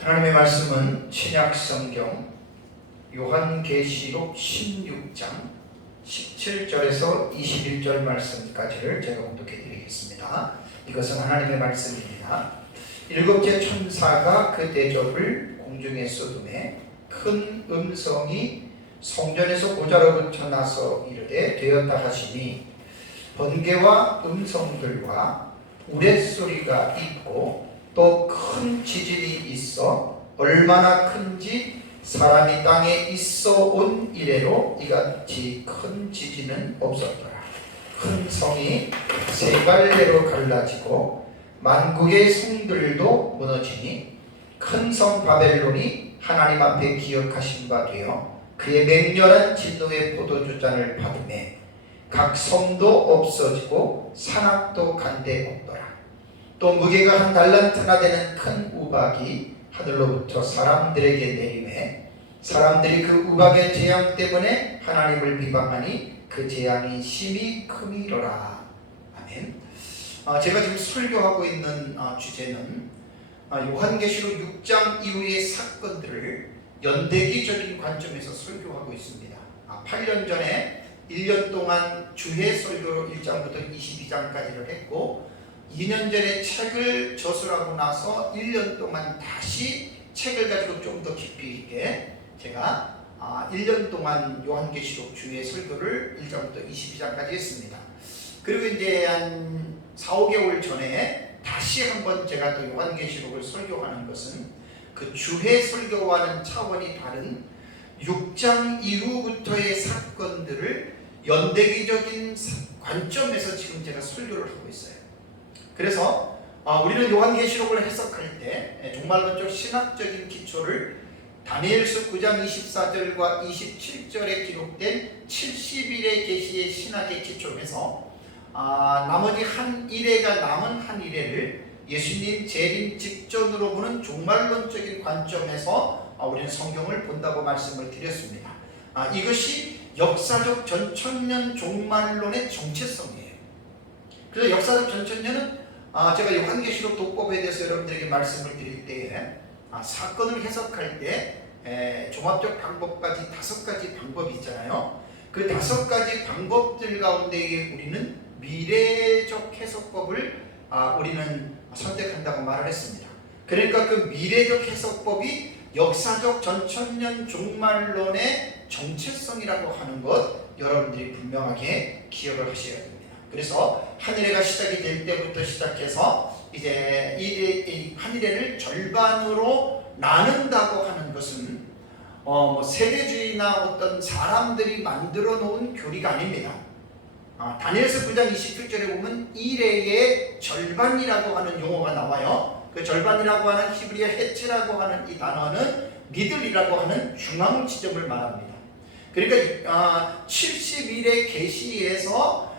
하나님의 말씀은 신약성경 요한계시록 16장 17절에서 21절 말씀까지를 제가 공독해 드리겠습니다. 이것은 하나님의 말씀입니다. 일곱째 천사가 그 대접을 공중에 쏟음에 큰 음성이 성전에서 보좌로부터 나서 이르되 되었다 하시니 번개와 음성들과 우레소리가 있고 또 큰 지진이 있어 얼마나 큰지 사람이 땅에 있어 온 이래로 이같이 큰 지진은 없었더라. 큰 성이 세 갈래로 갈라지고 만국의 성들도 무너지니 큰 성 바벨론이 하나님 앞에 기억하신 바 되어 그의 맹렬한 진노의 포도주잔을 받음에 각 성도 없어지고 산악도 간데 없더라. 또 무게가 한 달란트나 되는 큰 우박이 하늘로부터 사람들에게 내림에 사람들이 그 우박의 재앙 때문에 하나님을 비방하니 그 재앙이 심히 크미로라. 아멘. 제가 지금 설교하고 있는 주제는 요한계시록 6장 이후의 사건들을 연대기적인 관점에서 설교하고 있습니다. 8년 전에 1년 동안 주해 설교로 1장부터 22장까지를 했고 2년 전에 책을 저술하고 나서 1년 동안 다시 책을 가지고 좀 더 깊이 있게 제가 1년 동안 요한계시록 주의 설교를 1장부터 22장까지 했습니다. 그리고 이제 한 4, 5개월 전에 다시 한번 제가 또 요한계시록을 설교하는 것은 그 주해 설교와는 차원이 다른 6장 이후부터의 사건들을 연대기적인 관점에서 지금 제가 설교를 하고 있어요. 그래서 우리는 요한계시록을 해석할 때 종말론적 신학적인 기초를 다니엘서 9장 24절과 27절에 기록된 70일의 계시의 신학의 기초에서 나머지 한 일회가 남은 한 일회를 예수님 재림 직전으로 보는 종말론적인 관점에서 우리는 성경을 본다고 말씀을 드렸습니다. 이것이 역사적 전천년 종말론의 정체성이에요. 그래서 역사적 전천년은 제가 요한계시록 독법에 대해서 여러분들에게 말씀을 드릴 때에 사건을 해석할 때 종합적 방법까지 5가지 방법이 있잖아요. 그 5가지 방법들 가운데 우리는 미래적 해석법을 우리는 선택한다고 말을 했습니다. 그러니까 그 미래적 해석법이 역사적 전천년 종말론의 정체성이라고 하는 것 여러분들이 분명하게 기억을 하셔야 됩니다. 그래서 한 일회가 시작이 될 때부터 시작해서 이제 이 한 일회를 절반으로 나눈다고 하는 것은 세대주의나 어떤 사람들이 만들어 놓은 교리가 아닙니다. 다니엘서 9장 27절에 보면 일회의 절반이라고 하는 용어가 나와요. 그 절반이라고 하는 히브리어 헤츠라고 하는 이 단어는 미들이라고 하는 중앙 지점을 말합니다. 그러니까 70일의 계시에서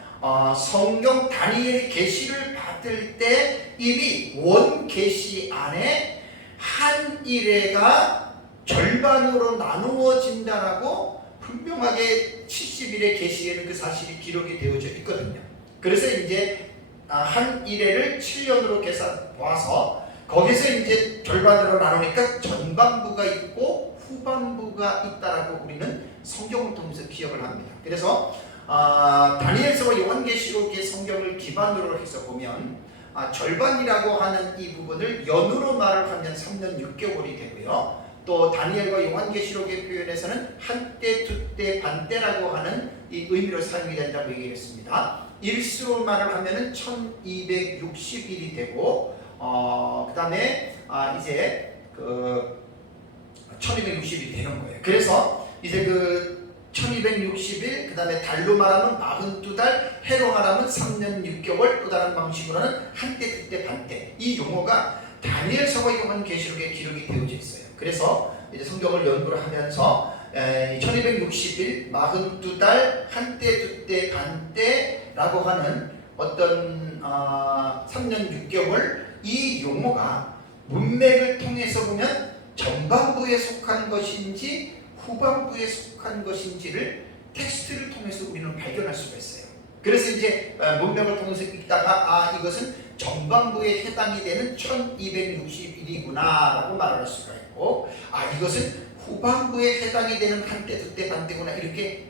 성경 다니엘의 계시를 받을 때 이미 원 계시 안에 한 일회가 절반으로 나누어진다라고 분명하게 70일의 계시에는 그 사실이 기록이 되어져 있거든요. 그래서 이제 한 일회를 7년으로 계산 보아서 거기서 이제 절반으로 나누니까 전반부가 있고 후반부가 있다라고 우리는 성경을 통해서 기억을 합니다. 그래서 다니엘서와 요한계시록의 성경을 기반으로 해서 보면 절반이라고 하는 이 부분을 연으로 말을 하면 3년 6개월이 되고요. 또 다니엘과 요한계시록의 표현에서는 한때, 두때, 반때라고 하는 이 의미로 사용이 된다고 얘기했습니다. 일수로 말을 하면은 1260일이 되고 그 다음에 이제 1260일이 되는 거예요. 그래서 이제 그 1260일, 그 다음에 달로 말하면 42달, 해로 말하면 3년 6개월, 또 다른 방식으로는 한때, 두때, 반때. 이 용어가 다니엘서와 요한계시록에 기록이 되어져 있어요. 그래서 이제 성경을 연구를 하면서 1260일, 42달, 한때, 두때, 반때라고 하는 어떤 3년 6개월 이 용어가 문맥을 통해서 보면 전반부에 속한 것인지 후반부에 속한 것인지를 텍스트를 통해서 우리는 발견할 수가 있어요. 그래서 이제 문맥을 통해서 읽다가 이것은 정반부에 해당이 되는 1260일이구나 라고 말할 수가 있고, 이것은 후반부에 해당이 되는 한때 두때 반때구나 이렇게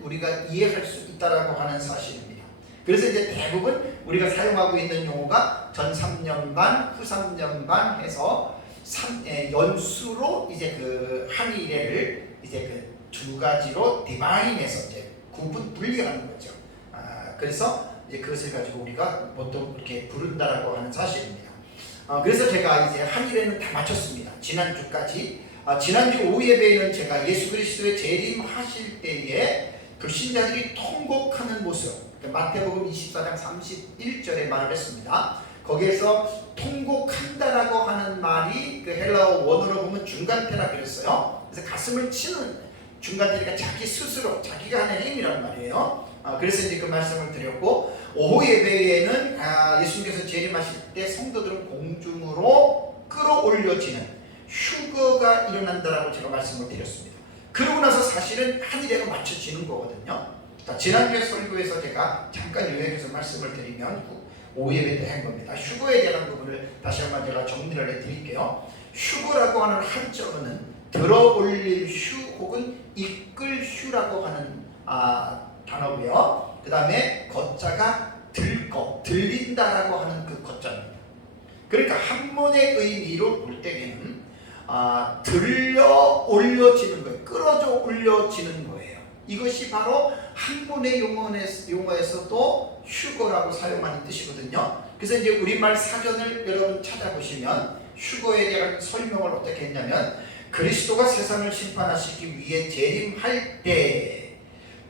우리가 이해할 수 있다라고 하는 사실입니다. 그래서 이제 대부분 우리가 사용하고 있는 용어가 전 3년 반, 후 3년 반 해서 연수로 이제 그 한일회를 이제 그 두 가지로 디바인해서 이제 분리하는 거죠. 그래서 이제 그것을 가지고 우리가 보통 이렇게 부른다라고 하는 사실입니다. 그래서 제가 이제 한일회는 다 마쳤습니다. 지난주까지. 지난주 오후 예배에는 제가 예수 그리스도의 재림하실 때에 불신자들이 통곡하는 모습, 마태복음 24장 31절에 말을 했습니다. 거기에서 통곡한다라고 하는 말이 그 헬라어 원어로 보면 중간태라 그랬어요. 그래서 가슴을 치는 중간태니까 자기 스스로 자기가 하는 힘이란 말이에요. 그래서 이제 그 말씀을 드렸고, 오후 예배에는 예수님께서 재림하실 때 성도들은 공중으로 끌어올려지는 휴거가 일어난다라고 제가 말씀을 드렸습니다. 그러고 나서 사실은 한일회가 맞춰지는 거거든요. 지난주에 설교에서 제가 잠깐 요약해서 말씀을 드리면 오후 예배 때 한 겁니다. 휴거에 대한 부분을 다시 한번 제가 정리를 해드릴게요. 휴거라고 하는 한자어는 들어올릴 휴 혹은 이끌 휴라고 하는 단어고요. 그 다음에 거자가 들린다라고 하는 그 거자입니다. 그러니까 한문의 의미로 볼 때에는 들려 올려지는 거예요. 끌어져 올려지는 거예요. 이것이 바로 한문의 용어에서도 휴거라고 사용하는 뜻이거든요. 그래서 이제 우리말 사전을 여러분 찾아보시면 휴거에 대한 설명을 어떻게 했냐면, 그리스도가 세상을 심판하시기 위해 재림할 때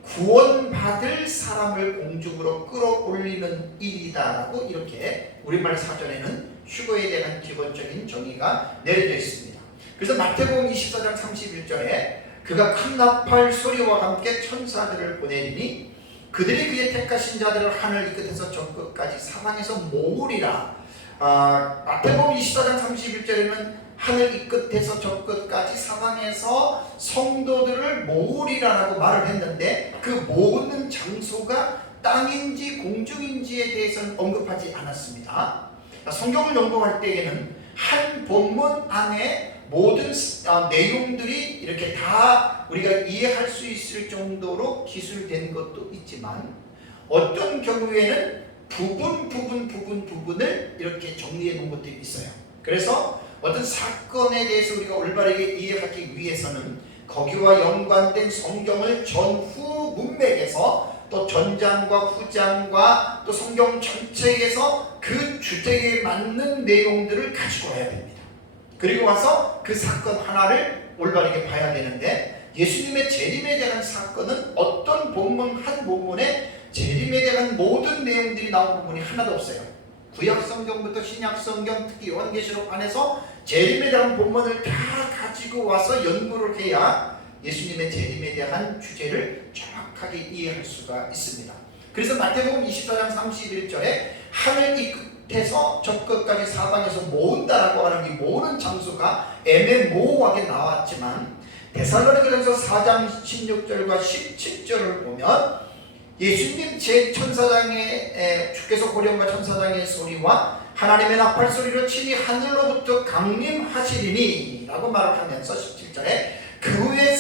구원받을 사람을 공중으로 끌어올리는 일이다라고 이렇게 우리말 사전에는 휴거에 대한 기본적인 정의가 내려져 있습니다. 그래서 마태복음 24장 31절에 그가 큰 나팔 소리와 함께 천사들을 보내리니 그들이 그의 택하신 자들을 하늘 이 끝에서 저 끝까지 사방에서 모으리라. 마태복음 24장 31절에는 하늘 이 끝에서 저 끝까지 사방에서 성도들을 모으리라라고 말을 했는데, 그 모으는 장소가 땅인지 공중인지에 대해서는 언급하지 않았습니다. 성경을 연구할 때에는 한 본문 안에 모든 내용들이 이렇게 다 우리가 이해할 수 있을 정도로 기술된 것도 있지만, 어떤 경우에는 부분을 이렇게 정리해 놓은 것들이 있어요. 그래서 어떤 사건에 대해서 우리가 올바르게 이해하기 위해서는 거기와 연관된 성경을 전후 문맥에서 또 전장과 후장과 또 성경 전체에서 그 주제에 맞는 내용들을 가지고 와야 됩니다. 그리고 와서 그 사건 하나를 올바르게 봐야 되는데, 예수님의 재림에 대한 사건은 어떤 본문 한 본문에 재림에 대한 모든 내용들이 나온 부분이 하나도 없어요. 구약 성경부터 신약 성경, 특히 요한계시록 안에서 재림에 대한 본문을 다 가지고 와서 연구를 해야 예수님의 재림에 대한 주제를 정확하게 이해할 수가 있습니다. 그래서 마태복음 24장 31절에 하늘 이 끝에서 저 끝까지 사방에서 모은다라고 하는 이 모으는 장소가 애매모호하게 나왔지만, 데살로니가전서 4장 16절과 17절을 보면 예수님 제1000사장의 주께서 호령과 천사장의 소리와 하나님의 나팔 소리로 친히 하늘로부터 강림하시리니 라고 말을 하면서 17절에 그 후에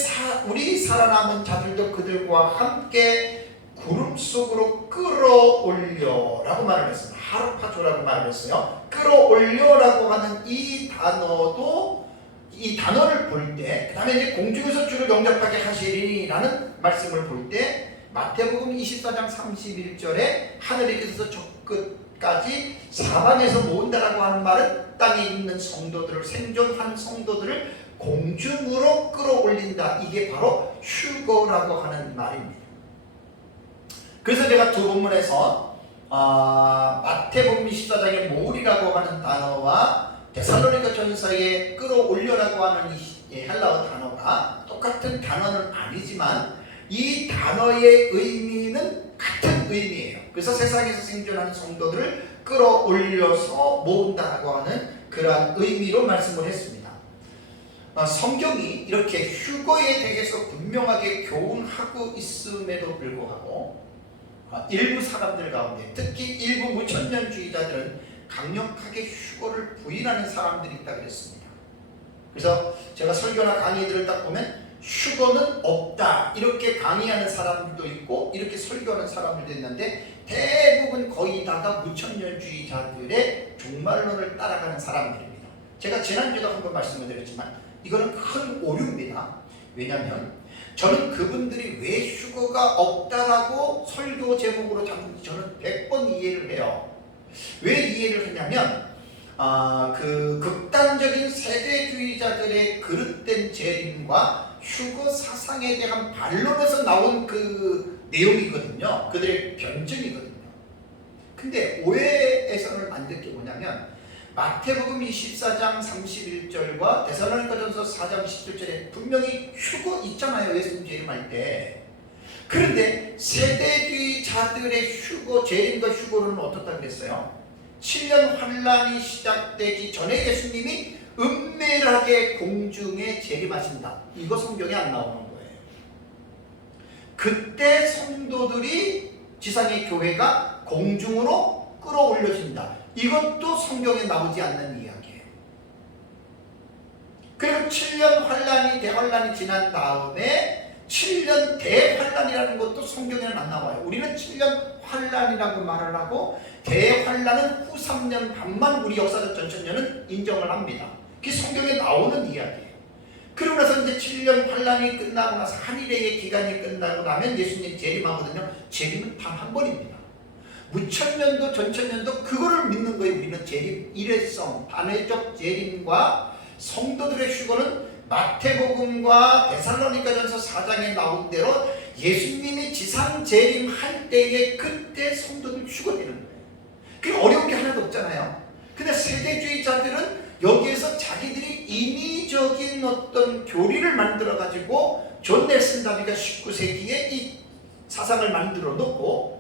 우리 살아남은 자들도 그들과 함께 구름 속으로 끌어올려 라고 말을 했습니다. 하르파조라고 말을 했어요. 끌어올려라고 하는 이 단어도, 이 단어를 볼 때, 그 다음에 이제 공중에서 주를 영접하게 하시리니 라는 말씀을 볼 때, 마태복음 24장 31절에 하늘의 끝에서 저 끝까지 사방에서 모은다라고 하는 말은 땅에 있는 성도들을, 생존한 성도들을 공중으로 끌어올린다. 이게 바로 휴거라고 하는 말입니다. 그래서 제가 두 본문에서 마태복음 24장의 모으리라고 하는 단어와 데살로니가 전서의 끌어올려라고 하는 이 헬라어 단어가 똑같은 단어는 아니지만 이 단어의 의미는 같은 의미예요. 그래서 세상에서 생존하는 성도들을 끌어올려서 모은다고 하는 그러한 의미로 말씀을 했습니다. 성경이 이렇게 휴거에 대해서 분명하게 교훈하고 있음에도 불구하고 일부 사람들 가운데 특히 일부 무천년주의자들은 강력하게 휴거를 부인하는 사람들이 있다 그랬습니다. 그래서 제가 설교나 강의들을 딱 보면 휴거는 없다 이렇게 강의하는 사람들도 있고 이렇게 설교하는 사람들도 있는데 대부분 거의 다가 무천년주의자들의 종말론을 따라가는 사람들입니다. 제가 지난주에도 한번 말씀을 드렸지만 이거는 큰 오류입니다. 왜냐하면 저는 그분들이 왜 휴거가 없다라고 설교 제목으로 잡는지 저는 100번 이해를 해요. 왜 이해를 하냐면 그 극단적인 세대주의자들의 그릇된 재림과 휴거 사상에 대한 반론에서 나온 그 내용이거든요. 그들의 변증이거든요. 근데 오해해서는 안 될 게 뭐냐면 마태복음 24장 31절과 데살로니가전서 4장 17절에 분명히 휴거 있잖아요. 예수님 재림할 때. 그런데 세대주의자들의 휴거, 재림과 휴거는 어떻다 그랬어요? 7년 환란이 시작되기 전에 예수님이 은밀하게 공중에 재림하신다. 이거 성경에 안 나오는 거예요. 그때 성도들이 지상의 교회가 공중으로 끌어올려진다. 이것도 성경에 나오지 않는 이야기예요. 그리고 7년 환란이 대환란이 지난 다음에 7년 대환란이라는 것도 성경에는 안 나와요. 우리는 7년 환란이라고 말을 하고 대환란은 후 3년 반만 우리 역사적 전천년은 인정을 합니다. 그게 성경에 나오는 이야기예요. 그러고 나서 이제 7년 환란이 끝나고 나서 한일의 기간이 끝나고 나면 예수님 재림하거든요. 재림은 단 한 번입니다. 무천년도 전천년도 그거를 믿는 거예요. 우리는 재림, 일회성, 반회적 재림과 성도들의 휴거는 마태복음과 데살로니가전서 4장에 나온 대로 예수님이 지상 재림할 때에 그때 성도들 휴거되는 거예요. 그게 어려운 게 하나도 없잖아요. 근데 세대주의자들은 여기에서 자기들이 인위적인 어떤 교리를 만들어 가지고 존 넬슨 다비가 19세기에 이 사상을 만들어 놓고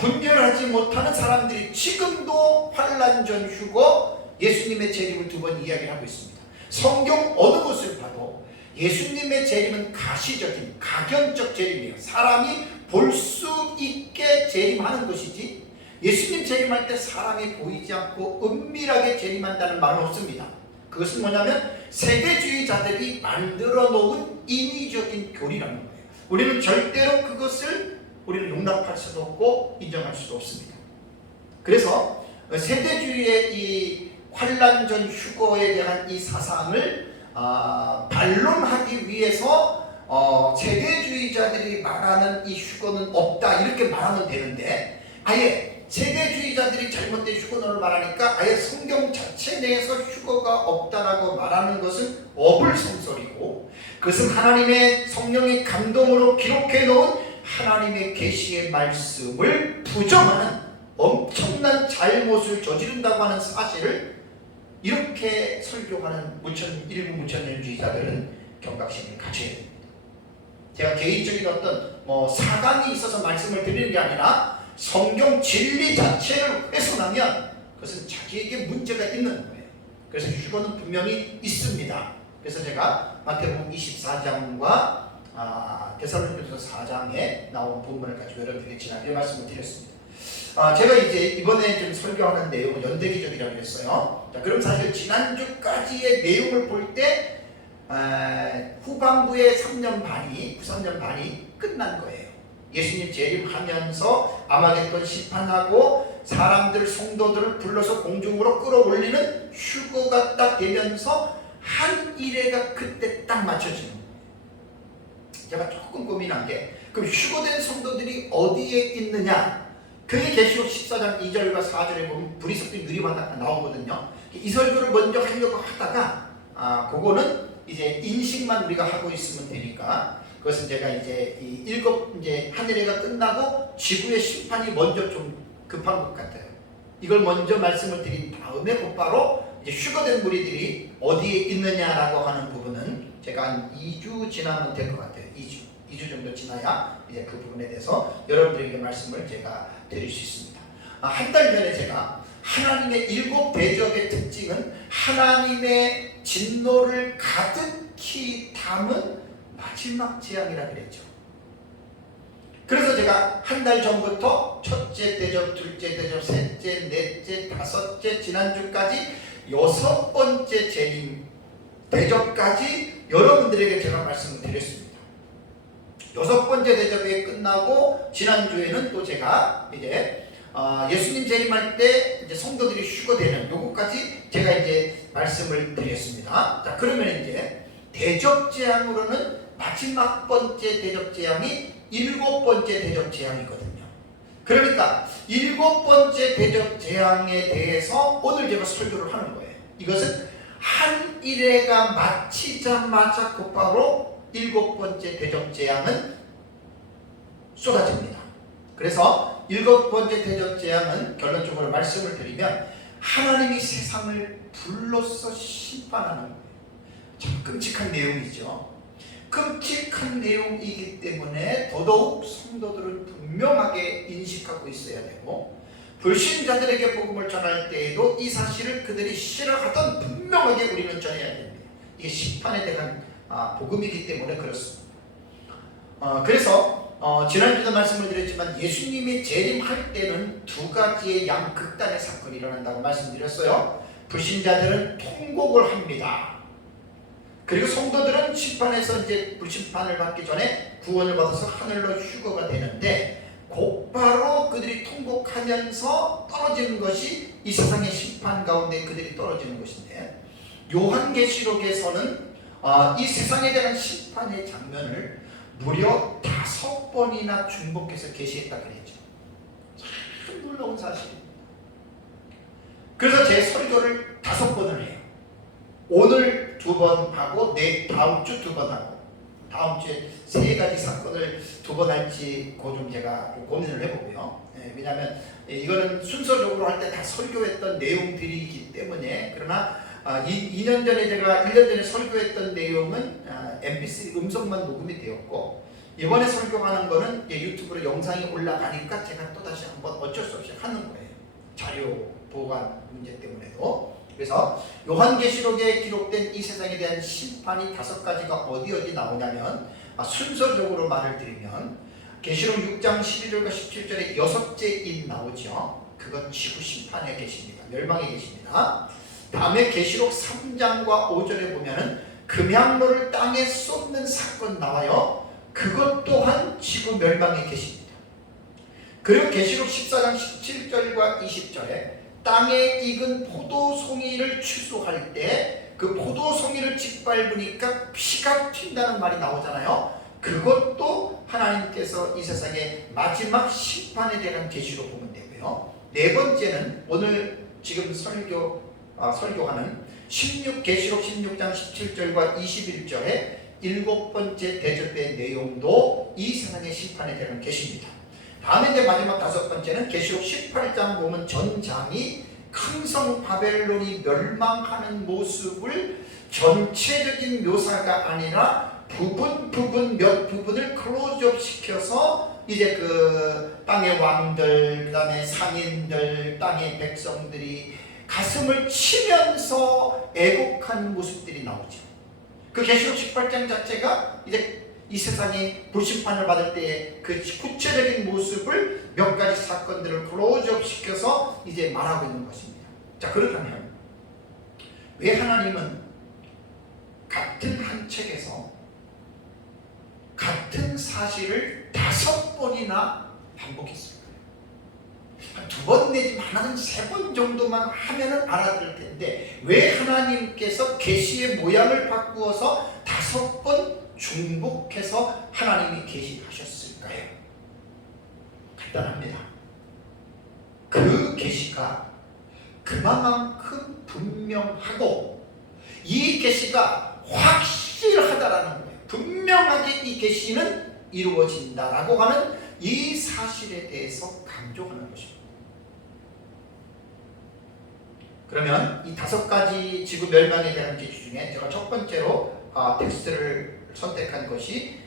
분별하지 못하는 사람들이 지금도 환란 전 휴거 예수님의 재림을 두 번 이야기를 하고 있습니다. 성경 어느 곳을 봐도 예수님의 재림은 가시적인 가견적 재림이에요. 사람이 볼 수 있게 재림하는 것이지 예수님 재림할 때 사람이 보이지 않고 은밀하게 재림한다는 말은 없습니다. 그것은 뭐냐면 세대주의자들이 만들어 놓은 인위적인 교리라는 거예요. 우리는 절대로 그것을 우리는 용납할 수도 없고 인정할 수도 없습니다. 그래서 세대주의의 이 환란 전 휴거에 대한 이 사상을 반론하기 위해서 세대주의자들이 말하는 이 휴거는 없다 이렇게 말하면 되는데 아예 세대주의자들이 잘못된 휴거론을 말하니까 아예 성경 자체 내에서 휴거가 없다라고 말하는 것은 어불성설이고 그것은 하나님의 성령의 감동으로 기록해 놓은 하나님의 계시의 말씀을 부정하는 엄청난 잘못을 저지른다고 하는 사실을 이렇게 설교하는 일부 무천년주의자들은 경각심을 가져야 됩니다. 제가 개인적인 어떤 사감이 있어서 말씀을 드리는 게 아니라 성경 진리 자체를 훼손하면 그것은 자기에게 문제가 있는 거예요. 그래서 휴거는 분명히 있습니다. 그래서 제가 마태복음 24장과 데살로니가전서 4장에 나온 본문을 가지고 여러분에게 지난주에 말씀을 드렸습니다. 제가 이제 이번에 좀 설교하는 내용은 연대기적이라고 했어요. 자, 그럼 사실 지난주까지의 내용을 볼 때 후반부의 3년 반이 끝난 거예요. 예수님 재림하면서 아마겟돈 심판하고 사람들 성도들을 불러서 공중으로 끌어올리는 휴거가 딱 되면서 한 일회가 그때 딱 맞춰지는 거예요. 제가 조금 고민한 게 그럼 휴거된 성도들이 어디에 있느냐? 그게 계시록 14장 2절과 4절에 보면 불이 섞인 유리바다가 나오거든요. 이 설교를 먼저 하려고 하다가 그거는 이제 인식만 우리가 하고 있으면 되니까 그것은 제가 이제 이제 하늘해가 끝나고 지구의 심판이 먼저 좀 급한 것 같아요. 이걸 먼저 말씀을 드린 다음에 곧바로 이제 휴거된 무리들이 어디에 있느냐라고 하는 부분은 제가 한 2주 지나면 될 것 같아요. 2주 정도 지나야 이제 그 부분에 대해서 여러분들에게 말씀을 제가 드릴 수 있습니다. 한 달 전에 제가 하나님의 7 대접의 특징은 하나님의 진노를 가득히 담은 마지막 재앙이라 그랬죠. 그래서 제가 한 달 전부터 첫째 대접, 둘째 대접, 셋째, 넷째, 다섯째, 지난주까지 6번째 재림 대접까지 여러분들에게 제가 말씀을 드렸습니다. 6번째 대접이 끝나고 지난주에는 또 제가 이제 예수님 재림할 때 이제 성도들이 휴거되는 요거까지 제가 이제 말씀을 드렸습니다. 자, 그러면 이제 대접 재앙으로는 마지막 번째 대접 재앙이 7번째 대접 재앙이거든요. 그러니까 7번째 대접 재앙에 대해서 오늘 제가 설교를 하는 거예요. 이것은 한 일회가 마치자마자 곧바로 7번째 대접 재앙은 쏟아집니다. 그래서 7번째 대접 재앙은 결론적으로 말씀을 드리면 하나님이 세상을 불로써 심판하는 거예요. 참 끔찍한 내용이죠. 끔찍한 내용이기 때문에 더더욱 성도들은 분명하게 인식하고 있어야 되고, 불신자들에게 복음을 전할 때에도 이 사실을 그들이 싫어하던 분명하게 우리는 전해야 됩니다. 이게 심판에 대한 복음이기 때문에 그렇습니다. 그래서 지난주도 말씀을 드렸지만 예수님이 재림할 때는 두 가지의 양극단의 사건이 일어난다고 말씀드렸어요. 불신자들은 통곡을 합니다. 그리고 성도들은 심판에서 이제 불심판을 받기 전에 구원을 받아서 하늘로 휴거가 되는데, 곧바로 그들이 통곡하면서 떨어지는 것이 이 세상의 심판 가운데 그들이 떨어지는 것인데, 요한계시록에서는 이 세상에 대한 심판의 장면을 무려 5번이나 중복해서 계시했다 그랬죠. 참 놀라운 사실입니다. 그래서 제 설교를 5번을 해요. 오늘 2번 하고 다음 주 2번 하고, 다음 주에 3가지 사건을 2번 할지 그 좀 제가 고민을 해보고요. 왜냐하면 이거는 순서적으로 할 때 다 설교했던 내용들이기 때문에. 그러나 2년 전에 제가 1년 전에 설교했던 내용은 mp3 음성만 녹음이 되었고, 이번에 설교하는 거는 유튜브로 영상이 올라가니까 제가 또다시 한번 어쩔 수 없이 하는 거예요. 자료 보관 문제 때문에도. 그래서 요한계시록에 기록된 이 세상에 대한 심판이 5가지가 어디 나오냐면, 순서적으로 말을 드리면 계시록 6장 11절과 17절에 6째 인 나오죠. 그건 지구 심판에 계십니다. 멸망에 계십니다. 다음에 계시록 3장과 5절에 보면은 금향로를 땅에 쏟는 사건 나와요. 그것 또한 지구 멸망에 계십니다. 그리고 계시록 14장 17절과 20절에 땅에 익은 포도송이를 추수할 때 그 포도송이를 짓밟으니까 피가 튄다는 말이 나오잖아요. 그것도 하나님께서 이 세상의 마지막 심판에 대한 계시로 보면 되고요. 4번째는 오늘 지금 설교하는 계시록 16장 17절과 21절에 7번째 대접의 내용도 이 세상의 심판에 대한 계시입니다. 다음에 이제 마지막 5번째는 계시록 18장 보면 전장이 큰 성 바벨론이 멸망하는 모습을 전체적인 묘사가 아니라 부분 몇 부분을 클로즈업 시켜서 이제 그 땅의 왕들, 그 다음에 상인들, 땅의 백성들이 가슴을 치면서 애곡하는 모습들이 나오죠. 그 계시록 18장 자체가 이제 이 세상이 불심판을 받을 때의 그 구체적인 모습을 몇 가지 사건들을 클로즈업 시켜서 이제 말하고 있는 것입니다. 자, 그렇다면 왜 하나님은 같은 한 책에서 같은 사실을 5번이나 반복했을까요? 한 2번 내지 많아는 3번 정도만 하면은 알아들을 텐데, 왜 하나님께서 계시의 모양을 바꾸어서 5번 중복해서 하나님이 계시하셨을까요? 간단합니다. 그 계시가 그만큼 분명하고 이 계시가 확실하다라는 거예요. 분명하게 이 계시는 이루어진다라고 하는 이 사실에 대해서 강조하는 것입니다. 그러면 이 5가지 지구 멸망에 대한 계시 중에 제가 첫 번째로 텍스트를 선택한 것이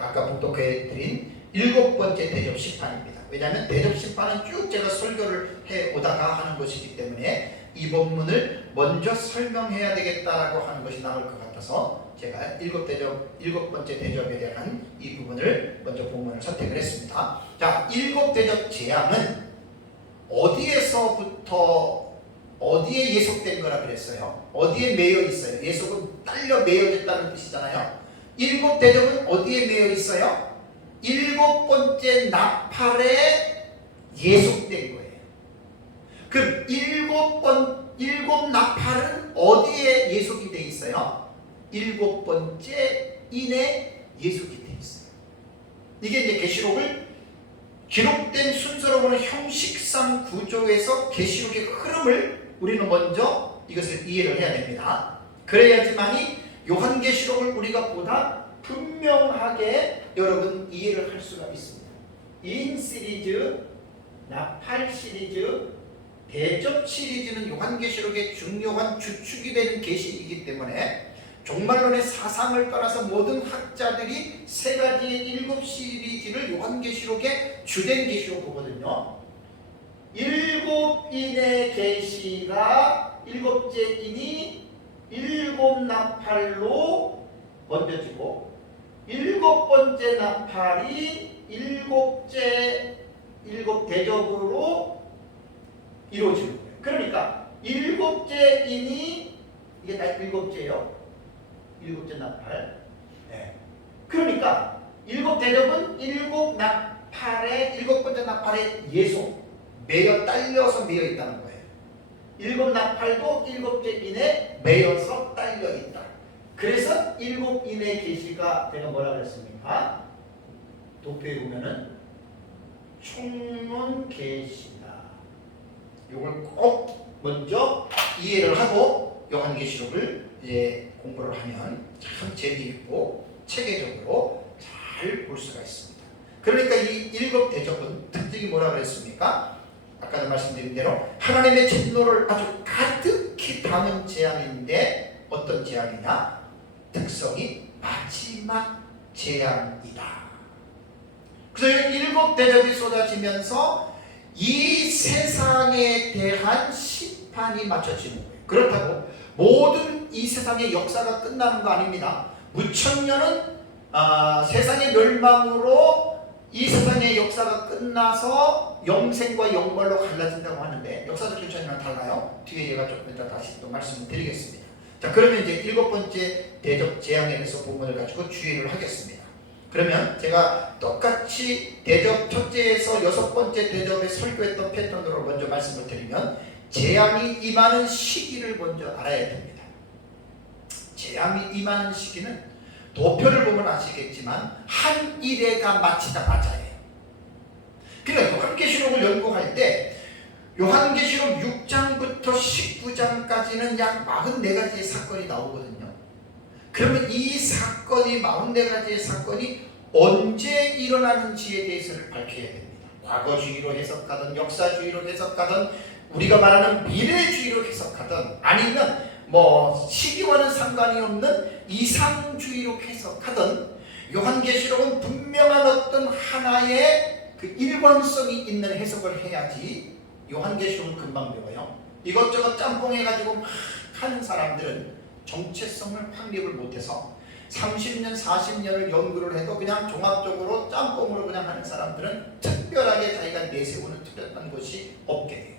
아까 봉독해 드린 7번째 대접 심판입니다. 왜냐하면 대접 심판은 쭉 제가 설교를 해오다가 하는 것이기 때문에 이 본문을 먼저 설명해야 되겠다라고 하는 것이 나올 것 같아요. 같아서 제가 일곱 번째 대접에 대한 이 부분을 먼저 본문을 선택을 했습니다. 자, 일곱 대접 재앙은 어디에 예속된 거라 그랬어요? 어디에 매여 있어요? 예속은 딸려 매여졌다는 뜻이잖아요. 일곱 대접은 어디에 매여 있어요? 일곱 번째 나팔에 예속된 거예요. 그럼 일곱 나팔은 어디에 예속이 돼 있어요? 일곱 번째 인에 예속이 돼 있어요. 이게 이제 계시록을 기록된 순서로 보는 형식상 구조에서 계시록의 흐름을 우리는 먼저 이것을 이해를 해야 됩니다. 그래야지만이 요한계시록을 우리가 보다 분명하게 여러분 이해를 할 수가 있습니다. 인 시리즈, 나팔 시리즈, 대접 시리즈는 요한계시록의 중요한 주축이 되는 계시이기 때문에 종말론의 사상을 따라서 모든 학자들이 세 가지의 일곱 시리즈를 요한계시록의 주된 계시로 보거든요. 일곱 인의 계시가 일곱째 인이 일곱 나팔로 얹어지고 일곱 번째 나팔이 일곱 대접으로 이루어지는 거예요. 그러니까 일곱째 인이 이게 다 일곱째예요. 일곱째 나팔. 네. 그러니까 일곱 대접은 일곱 번째 나팔의 예속, 딸려서 매여 있다는 거예요. 일곱 나팔도 일곱째 인에 매여서 딸려 있다. 그래서 일곱 인의 계시가 제가 뭐라 그랬습니까? 도표에 보면은 총론 계시다. 이걸 꼭 먼저 이해를 하고 요한계시록을 이제 공부를 하면 참 재미있고 체계적으로 잘 볼 수가 있습니다. 그러니까 이 일곱 대접은 특징이 뭐라 그랬습니까? 아까도 말씀드린 대로 하나님의 진노를 아주 가득히 담은 재앙인데 어떤 재앙이냐? 특성이 마지막 재앙이다. 그래서 일곱 대접이 쏟아지면서 이 세상에 대한 심판이 맞춰지는 거예요. 그렇다고 모든 이 세상의 역사가 끝나는 거 아닙니다. 무천년은 세상의 멸망으로 이 세상의 역사가 끝나서 영생과 영벌로 갈라진다고 하는데 역사적 기준이랑 달라요. 뒤에 제가 조금 이따 다시 또 말씀을 드리겠습니다. 자, 그러면 이제 일곱 번째 대접 재앙에 대해서 본문을 가지고 주의를 하겠습니다. 그러면 제가 똑같이 대접 첫째에서 여섯 번째 대접에 설교했던 패턴으로 먼저 말씀을 드리면 재앙이 임하는 시기를 먼저 알아야 됩니다. 재앙이 임하는 시기는 도표를 보면 아시겠지만 한 일회가 마치자마자예요. 그러니까 요한계시록을 연구할 때 요한계시록 6장부터 19장까지는 약 44가지의 사건이 나오거든요. 그러면 이 사건이 44가지의 사건이 언제 일어나는지에 대해서를 밝혀야 됩니다. 과거주의로 해석하든 역사주의로 해석하든 우리가 말하는 미래주의로 해석하든 아니면 시기와는 상관이 없는 이상주의로 해석하든 요한계시록은 분명한 어떤 하나의 그 일관성이 있는 해석을 해야지 요한계시록은 금방 배워요. 이것저것 짬뽕해가지고 막 하는 사람들은 정체성을 확립을 못해서 30년, 40년을 연구를 해도 그냥 종합적으로 짬뽕으로 그냥 하는 사람들은 특별하게 자기가 내세우는 특별한 것이 없게 돼요.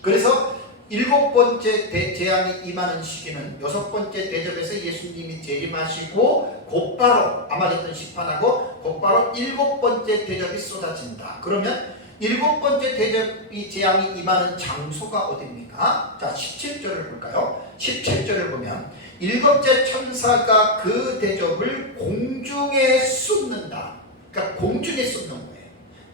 그래서 일곱 번째 재앙이 임하는 시기는 여섯 번째 대접에서 예수님이 재림하시고 곧바로 아마겟돈 심판하고 곧바로 일곱 번째 대접이 쏟아진다. 그러면 일곱 번째 대접이 재앙이 임하는 장소가 어디입니까? 자, 17절을 볼까요? 17절을 보면 일곱째 천사가 그 대접을 공중에 쏟는다. 그러니까 공중에 쏟는 거예요.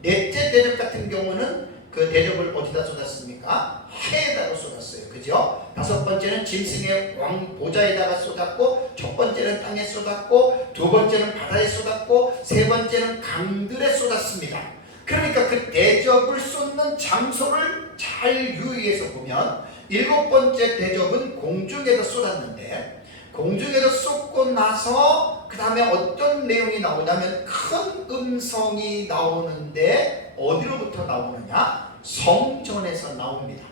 넷째 대접 같은 경우는 그 대접을 어디다 쏟았습니까? 하에다가 쏟았어요. 그죠? 다섯 번째는 짐승의 왕 보좌에다가 쏟았고, 첫 번째는 땅에 쏟았고, 두 번째는 바다에 쏟았고, 세 번째는 강들에 쏟았습니다. 그러니까 그 대접을 쏟는 장소를 잘 유의해서 보면 일곱 번째 대접은 공중에다 쏟았는데 공중에다 쏟고 나서 그 다음에 어떤 내용이 나오냐면 큰 음성이 나오는데 어디로부터 나오느냐? 성전에서 나옵니다.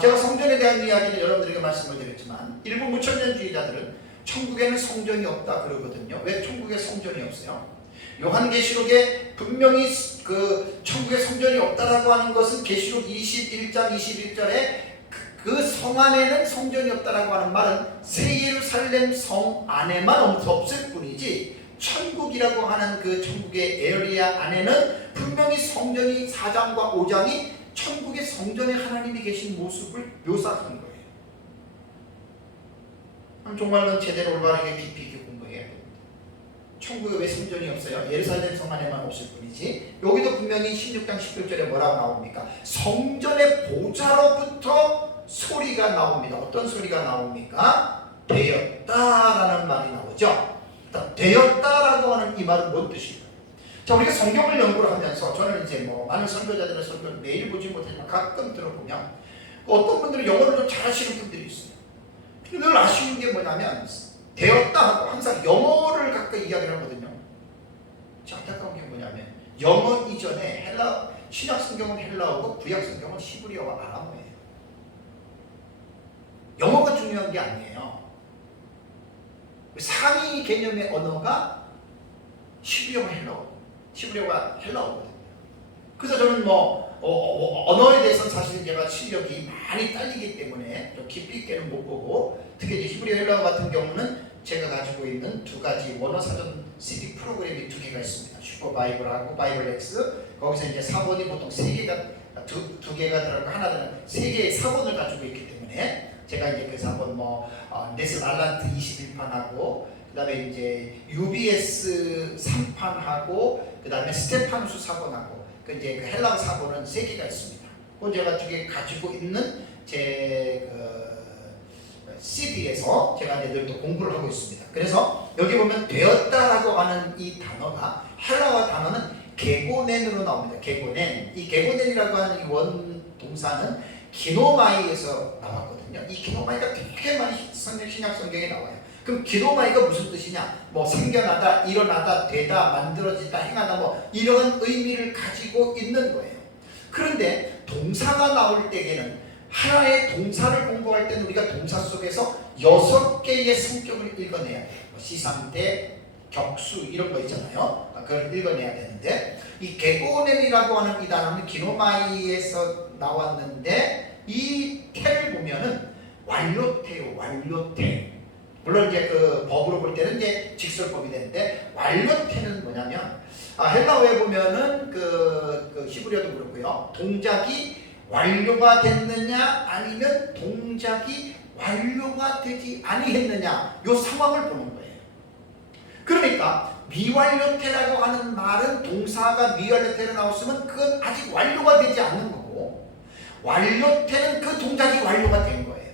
제가 성전에 대한 이야기는 여러분들에게 말씀을 드렸지만 일부 무천년주의자들은 천국에는 성전이 없다 그러거든요. 왜 천국에 성전이 없어요? 요한계시록에 분명히 그 천국에 성전이 없다라고 하는 것은 계시록 21장 21절에 그 성 안에는 성전이 없다라고 하는 말은 새 예루살렘 성 안에만 없을 뿐이지 천국이라고 하는 그 천국의 에리아 안에는 분명히 성전이 4장과 5장이 천국의 성전에 하나님이 계신 모습을 묘사한 거예요. 정말로 제대로 올바르게 깊이 있게 공부해야 됩니다. 천국에 왜 성전이 없어요? 예루살렘 성 안에만 없을 뿐이지. 여기도 분명히 16장 11절에 뭐라고 나옵니까? 성전의 보좌로부터 소리가 나옵니다. 어떤 소리가 나옵니까? 되었다라는 말이 나오죠. 되었다라고 하는 이 말은 뭔 뜻일까요? 자, 우리가 성경을 연구를 하면서 저는 이제 뭐 많은 선교자들의 설교를 매일 보지 못하지만 가끔 들어보면 어떤 분들은 영어를 좀 잘하시는 분들이 있어요. 늘 아쉬운 게 뭐냐면 되었다 하고 항상 영어를 갖고 이야기를 하거든요. 안타까운 게 뭐냐면 영어 이전에 신약 성경은 헬라어고 구약 성경은 히브리어와 아람어예요. 영어가 중요한 게 아니에요. 상위 개념의 언어가 히브리어와 헬라어거든요. 그래서 저는 언어에 대해서는 사실 제가 실력이 많이 딸리기 때문에 좀 깊이 있게는 못 보고, 특히 이제 히브리어 헬라어 같은 경우는 제가 가지고 있는 두 가지 원어 사전 CD 프로그램이 두 개가 있습니다. 슈퍼 바이블하고 바이블 X. 거기서 이제 사본이 보통 세 개가 두 개가 들어가고 하나는 세 개의 사본을 가지고 있기 때문에 제가 이제 그 사본 네슬 알란트 21판하고 그다음에 이제 UBS 3판하고 그다음에 스테파누스 사본하고 그 이제 그 헬라어 사본은 세 개가 있습니다. 그 제가 두 개 가지고 있는 제 CD에서 제가 이제 늘 또 공부를 하고 있습니다. 그래서 여기 보면 되었다라고 하는 이 단어가 헬라어 단어는 게고넨으로 나옵니다. 게고넨. 이 게고넨이라고 하는 이 원 동사는 기노마이에서 나왔거든요. 이 기노마이가 되게 많이 신약 성경에 나와요. 그럼 기노마이가 무슨 뜻이냐? 생겨나다, 일어나다, 되다, 만들어지다, 행하다 이런 의미를 가지고 있는 거예요. 그런데 동사가 나올 때에는 하나의 동사를 공부할 때는 우리가 동사 속에서 6개의 성격을 읽어내야 돼요. 시상태, 격수 이런 거 있잖아요. 그걸 읽어내야 되는데 이 게고넨이라고 하는 이 단어는 기노마이에서 나왔는데 이 태를 보면은 완료태요. 완료태. 물론 이제 그 법으로 볼 때는 이제 직설법이 되는데 완료태는 뭐냐면 헬라어에 보면은 그 히브리어도 그렇고요. 동작이 완료가 됐느냐 아니면 동작이 완료가 되지 아니했느냐 요 상황을 보는 거예요. 그러니까 미완료태라고 하는 말은 동사가 미완료태로 나왔으면 그건 아직 완료가 되지 않는 거고, 완료태는 그 동작이 완료가 된 거예요.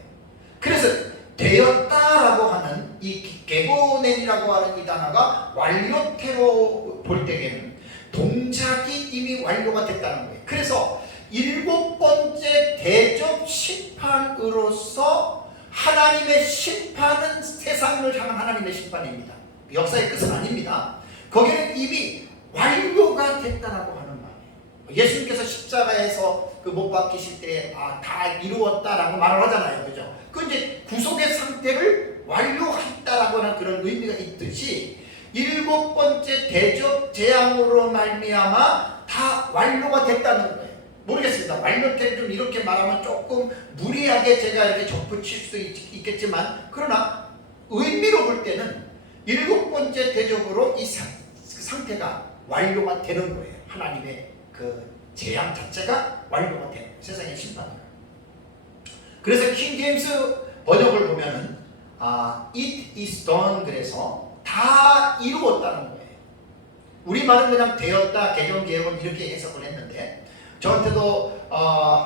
그래서 되었다라고 하는 이 게고넨이라고 하는 이 단어가 완료태로 볼 때에는 동작이 이미 완료가 됐다는 거예요. 그래서 7번째 대접 심판으로서 하나님의 심판은 세상을 향한 하나님의 심판입니다. 역사의 끝은 아닙니다. 거기는 이미 완료가 됐다라고 하는 말이에요. 예수님께서 십자가에서 그 못 박히실 때 다 이루었다라고 말을 하잖아요. 그죠? 그 이제 구속의 상태를 완료했다라고 하는 그런 의미가 있듯이 7번째 대접 재앙으로 말미암아 다 완료가 됐다는 거예요. 모르겠습니다. 완료태를 좀 이렇게 말하면 조금 무리하게 제가 이렇게 접붙일 수도 있겠지만, 그러나 의미로 볼 때는 7번째 대접으로 이 상태가 완료가 되는 거예요. 하나님의 그 재앙 자체가 완료가 되는 거예요. 세상의 심판이에요. 그래서 킹 제임스 번역을 보면은 it is done, 그래서 다 이루었다는 거예요. 우리말은 그냥 되었다, 개정개혁은 이렇게 해석을 했는데 저한테도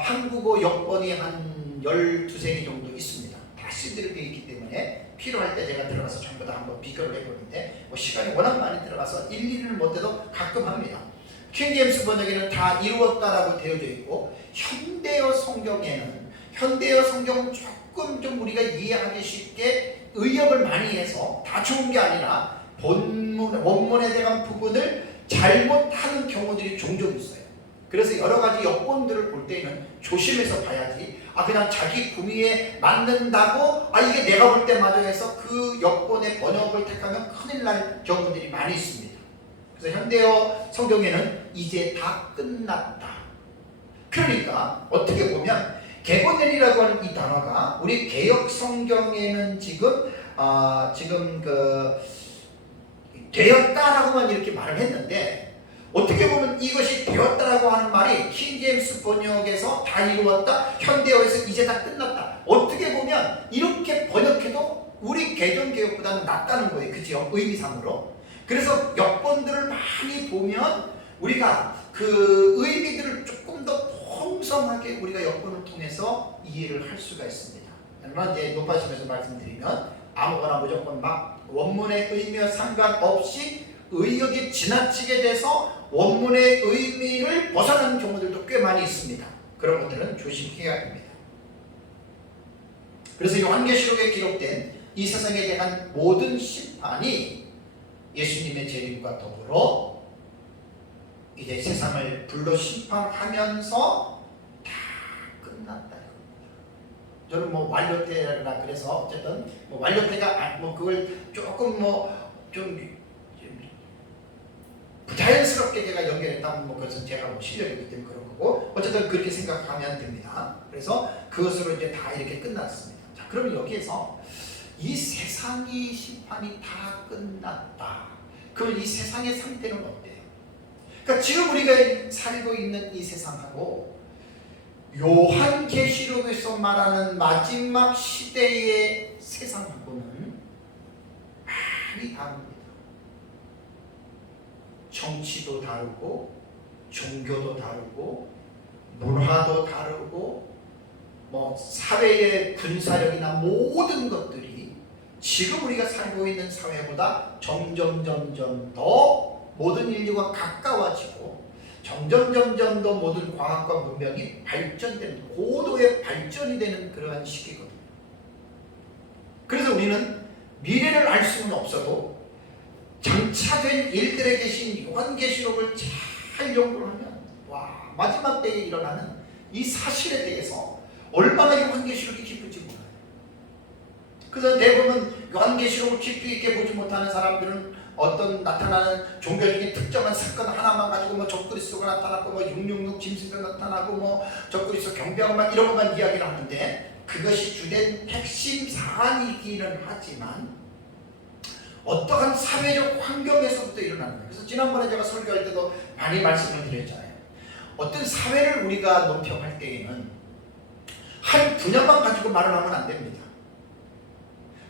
한국어 여권이 한 12개 정도 있습니다. 다 CD로 되어 있기 때문에 필요할 때 제가 들어가서 전부 다 한번 비교를 해보는데 시간이 워낙 많이 들어가서 일일이를 못해도 가끔 합니다. 킹 제임스 번역에는 다 이루었다라고 되어져 있고, 현대어 성경은 조금 좀 우리가 이해하기 쉽게 의역을 많이 해서 다 좋은 게 아니라 원문에 대한 부분을 잘못하는 경우들이 종종 있어요. 그래서 여러 가지 여건들을 볼 때는 조심해서 봐야지. 그냥 자기 구미에 맞는다고 이게 내가 볼 때 맞아 해서 그 여건의 번역을 택하면 큰일 날 경우들이 많이 있습니다. 그래서 현대어 성경에는 이제 다 끝났다. 그러니까 어떻게 보면 개본년이라고 하는 이 단어가 우리 개역 성경에는 지금 되었다라고만 이렇게 말을 했는데, 어떻게 보면 이것이 되었다라고 하는 말이 킹제임스 번역에서 다 이루었다, 현대어에서 이제 다 끝났다, 어떻게 보면 이렇게 번역해도 우리 개정개혁보다는 낫다는 거예요. 그죠? 의미상으로. 그래서 역본들을 많이 보면 우리가 그 의미들을 조금 더 풍성하게 우리가 역본을 통해서 이해를 할 수가 있습니다. 얼마나 이제 높아지면서 말씀드리면 아무거나 무조건 막 원문의 의미와 상관없이 의역이 지나치게 돼서 원문의 의미를 벗어나는 경우들도 꽤 많이 있습니다. 그런 것들은 조심해야 합니다. 그래서 요한계시록에 기록된 이 세상에 대한 모든 심판이 예수님의 재림과 더불어 이제 세상을 불러 심판하면서 다 끝났다. 저는 완료태라 그래서 어쨌든 완료태가 그걸 조금 좀 부자연스럽게 제가 연결했다면 그것은 제가 실력이기 때문에 그런 거고, 어쨌든 그렇게 생각하면 됩니다. 그래서 그것으로 이제 다 이렇게 끝났습니다. 자, 그러면 여기에서 이 세상의 심판이 다 끝났다. 그럼 이 세상의 상태는 어때요? 그러니까 지금 우리가 살고 있는 이 세상하고 요한계시록에서 말하는 마지막 시대의 세상하고는 많이 다릅니다. 정치도 다르고, 종교도 다르고, 문화도 다르고, 사회의 군사력이나 모든 것들이 지금 우리가 살고 있는 사회보다 점점 더 모든 인류가 가까워지고, 점점 더 모든 과학과 문명이 발전되는, 고도의 발전이 되는 그러한 시기거든요. 그래서 우리는 미래를 알 수는 없어도 장차된 일들에 계신 요한계시록을 잘 연구를 하면 마지막 때에 일어나는 이 사실에 대해서 얼마나 요한계시록이 깊은지 몰라요. 그래서 대부분 요한계시록을 깊이 있게 보지 못하는 사람들은 어떤 나타나는 종교적인 특정한 사건 하나만 가지고 적그리스도가 나타났고 666 짐승가 나타나고 적그리스도 경배하고 이런 것만 이야기를 하는데, 그것이 주된 핵심 사안이기는 하지만 어떠한 사회적 환경에서부터 일어나는 거예요. 그래서 지난번에 제가 설교할 때도 많이 말씀을 드렸잖아요. 어떤 사회를 우리가 논평할 때에는 한 분야만 가지고 말을 하면 안 됩니다.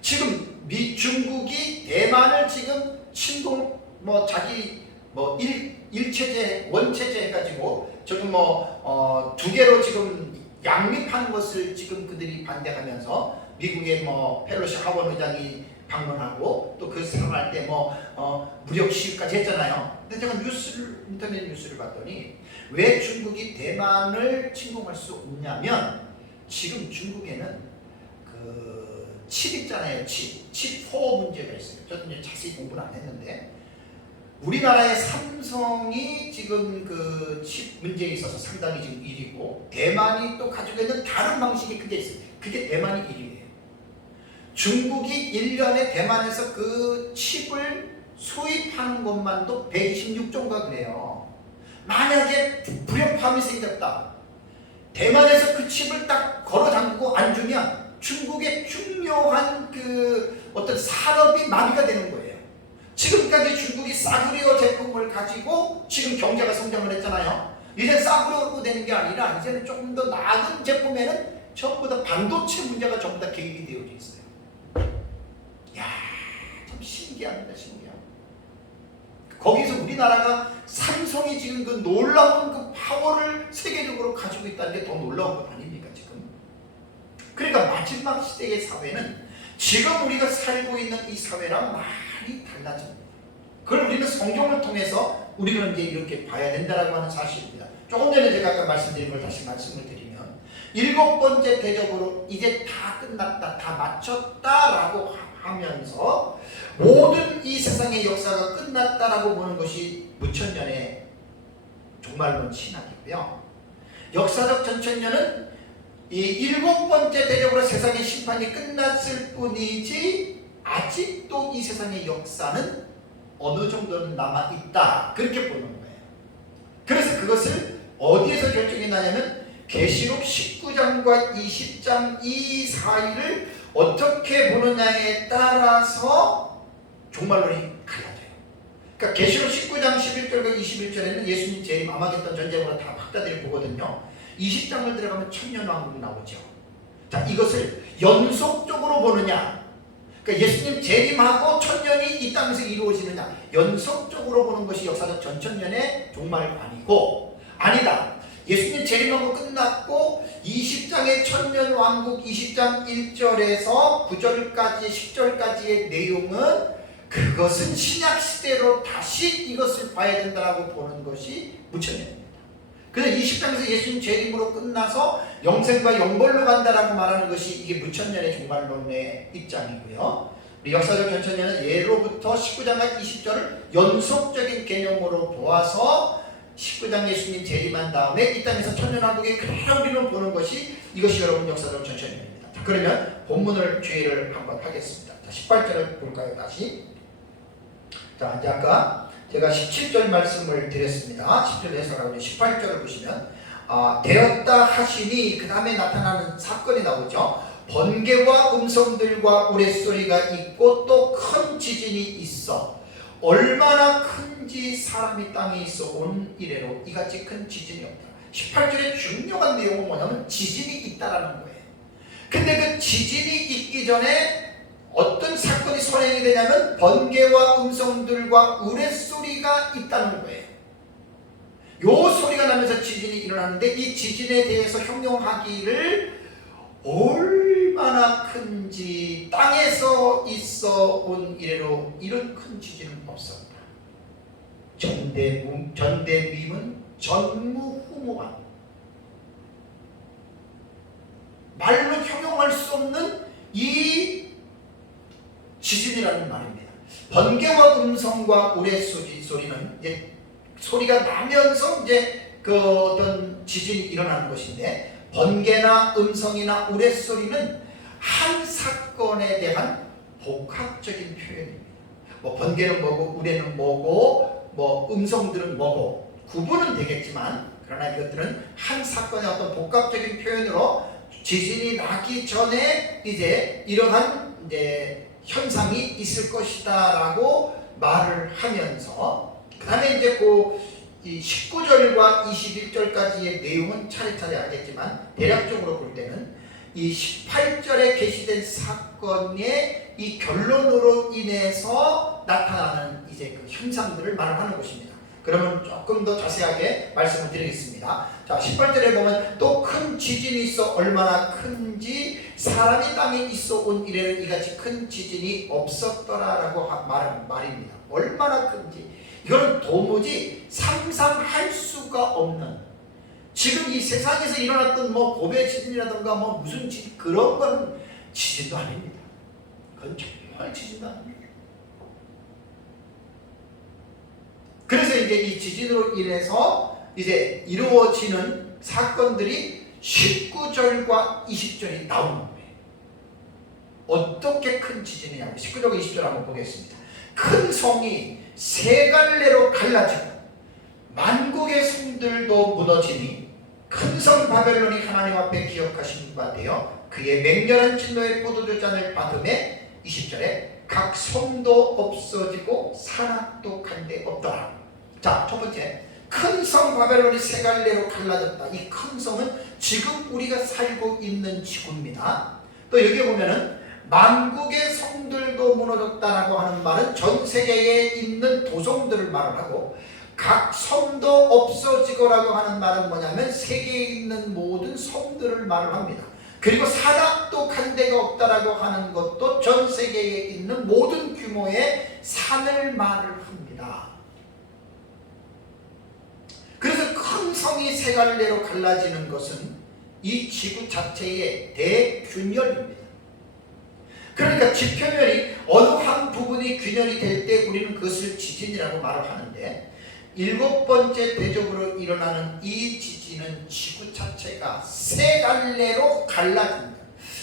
지금 중국이 대만을 지금 침공 자기 일체제 원체제 해가지고 지금 두 개로 지금 양립하는 것을 지금 그들이 반대하면서 미국의 펠로시 하원 의장이 방문하고 또 그 생활할 때 무력 시위까지 했잖아요. 근데 제가 인터넷 뉴스를 봤더니 왜 중국이 대만을 침공할 수 없냐면, 지금 중국에는 칩 있잖아요. 칩 포 문제가 있어요. 저도 이제 자세히 공부는 안 했는데, 우리나라의 삼성이 지금 그 칩 문제에 있어서 상당히 지금 1위고, 대만이 또 가지고 있는 다른 방식이 그게 있어요. 그게 대만이 1위예요. 중국이 1년에 대만에서 그 칩을 수입하는 것만도 126조인가 그래요. 만약에 불협화음이 생겼다, 대만에서 그 칩을 딱 걸어 잠그고 안 주면 중국의 중요한 어떤 산업이 마비가 되는 거예요. 지금까지 중국이 싸구려 제품을 가지고 지금 경제가 성장을 했잖아요. 이제 싸구려로 되는 게 아니라 이제는 조금 더 나은 제품에는 전부 다 반도체 문제가 전부 다 개입이 되어져 있어요. 참 신기합니다. 신기합니다. 거기서 우리나라가 삼성이 지금 그 놀라운 그 파워를 세계적으로 가지고 있다는 게 더 놀라운 것 아닙니까 지금? 그러니까 마지막 시대의 사회는 지금 우리가 살고 있는 이 사회랑 많이 달라집니다. 그걸 우리는 성경을 통해서 우리는 이제 이렇게 봐야 된다라고 하는 사실입니다. 조금 전에 제가 아까 말씀드린 걸 다시 말씀을 드리면, 7번째 대접으로 이제 다 끝났다, 다 마쳤다라고 하면서 모든 이 세상의 역사가 끝났다라고 보는 것이 무천년의 종말론 신학이고요. 역사적 전천년은 이 7번째 대적으로 세상의 심판이 끝났을 뿐이지 아직도 이 세상의 역사는 어느 정도는 남아있다, 그렇게 보는 거예요. 그래서 그것을 어디에서 결정이 나냐면 계시록 19장과 20장 이 사이를 어떻게 보느냐에 따라서 종말론이 갈라져요. 그러니까 계시록 19장 11절과 21절에는 예수님 재림, 아마겟돈 전쟁으로 다 확다들이 보거든요. 20장을 들어가면 천년왕국이 나오죠. 자, 이것을 연속적으로 보느냐, 그러니까 예수님 재림하고 천년이 이 땅에서 이루어지느냐, 연속적으로 보는 것이 역사적 전천년의 종말관이고, 아니다, 예수님 재림하고 끝났고 20장의 천년왕국 20장 1절에서 9절까지 10절까지의 내용은 그것은 신약시대로 다시 이것을 봐야 된다고 보는 것이 무천년입니다. 그래서 20장에서 예수님 재림으로 끝나서 영생과 영벌로 간다라고 말하는 것이 이게 무천년의 종말론의 입장이고요. 우리 역사적 전천년은 예로부터 19장과 20절을 연속적인 개념으로 보아서 19장 예수님 재림한 다음에 이 땅에서 천년왕국의 그런 우리는 보는 것이 이것이 여러분 역사적 전천년입니다. 자, 그러면 본문을 주의를 한번 하겠습니다. 자, 18절을 볼까요? 다시. 자, 이제 아까 제가 17절 말씀을 드렸습니다. 10절 해설하고 18절을 보시면 되었다 하시니 그 다음에 나타나는 사건이 나오죠. 번개와 음성들과 우레소리가 있고 또 큰 지진이 있어 얼마나 큰지 사람이 땅에 있어 온 이래로 이같이 큰 지진이 없다. 18절의 중요한 내용은 뭐냐면 지진이 있다라는 거예요. 근데 그 지진이 있기 전에 어떤 사건이 선행이 되냐면 번개와 음성들과 우레소리가 있다는 거예요. 요 소리가 나면서 지진이 일어나는데 이 지진에 대해서 형용하기를 얼마나 큰지 땅에서 있어 온 이래로 이런 큰 지진은 없었다. 전대미문 전무후무한 말로 형용할 수 없는 이 지진이라는 말입니다. 번개와 음성과 우레소리는 이제 소리가 나면서 이제 그 어떤 지진이 일어나는 것인데, 번개나 음성이나 우레소리는 한 사건에 대한 복합적인 표현입니다. 뭐 번개는 뭐고 우레는 뭐고 뭐 음성들은 뭐고 구분은 되겠지만, 그러나 이것들은 한 사건의 어떤 복합적인 표현으로 지진이 나기 전에 이제 이러한 이제 현상이 있을 것이다라고 말을 하면서, 그 다음에 이제 이 19절과 21절까지의 내용은 차례차례 알겠지만 대략적으로 볼 때는 이 18절에 게시된 사건의 이 결론으로 인해서 나타나는 이제 그 현상들을 말을 하는 것입니다. 그러면 조금 더 자세하게 말씀을 드리겠습니다. 자, 18절에 보면 또 큰 지진이 있어 얼마나 큰지 사람이 땅에 있어 온 이래는 이같이 큰 지진이 없었더라라고 말하는 말입니다. 얼마나 큰지 이거는 도무지 상상할 수가 없는, 지금 이 세상에서 일어났던 뭐 고베 지진이라든가 뭐 무슨 지진, 그런 건 지진도 아닙니다. 그건 정말 지진도 아닙니다. 그래서 이제 이 지진으로 인해서 이제 이루어지는 사건들이 19절과 20절이 나오는 거예요. 어떻게 큰 지진이냐고 19절과 20절 한번 보겠습니다. 큰 성이 세 갈래로 갈라지고 만국의 성들도 무너지니 큰 성 바벨론이 하나님 앞에 기억하신 바 되어 그의 맹렬한 진노의 포도주 잔을 받음에 20절에 각 성도 없어지고 산악도 간데 없더라. 자, 첫 번째, 큰 성 바벨론이 세 갈래로 갈라졌다. 이 큰 성은 지금 우리가 살고 있는 지구입니다. 또 여기 보면은 만국의 성들도 무너졌다라고 하는 말은 전 세계에 있는 도성들을 말을 하고, 각 성도 없어지고라고 하는 말은 뭐냐면 세계에 있는 모든 성들을 말을 합니다. 그리고 산악도 간 데가 없다라고 하는 것도 전 세계에 있는 모든 규모의 산을 말을 합니다. 그래서 큰 성이 세 갈래로 갈라지는 것은 이 지구 자체의 대균열입니다. 그러니까 지표면이 어느 한 부분이 균열이 될 때 우리는 그것을 지진이라고 말을 하는데, 일곱 번째 대적으로 일어나는 이 지진은 지구 자체가 세 갈래로 갈라진다.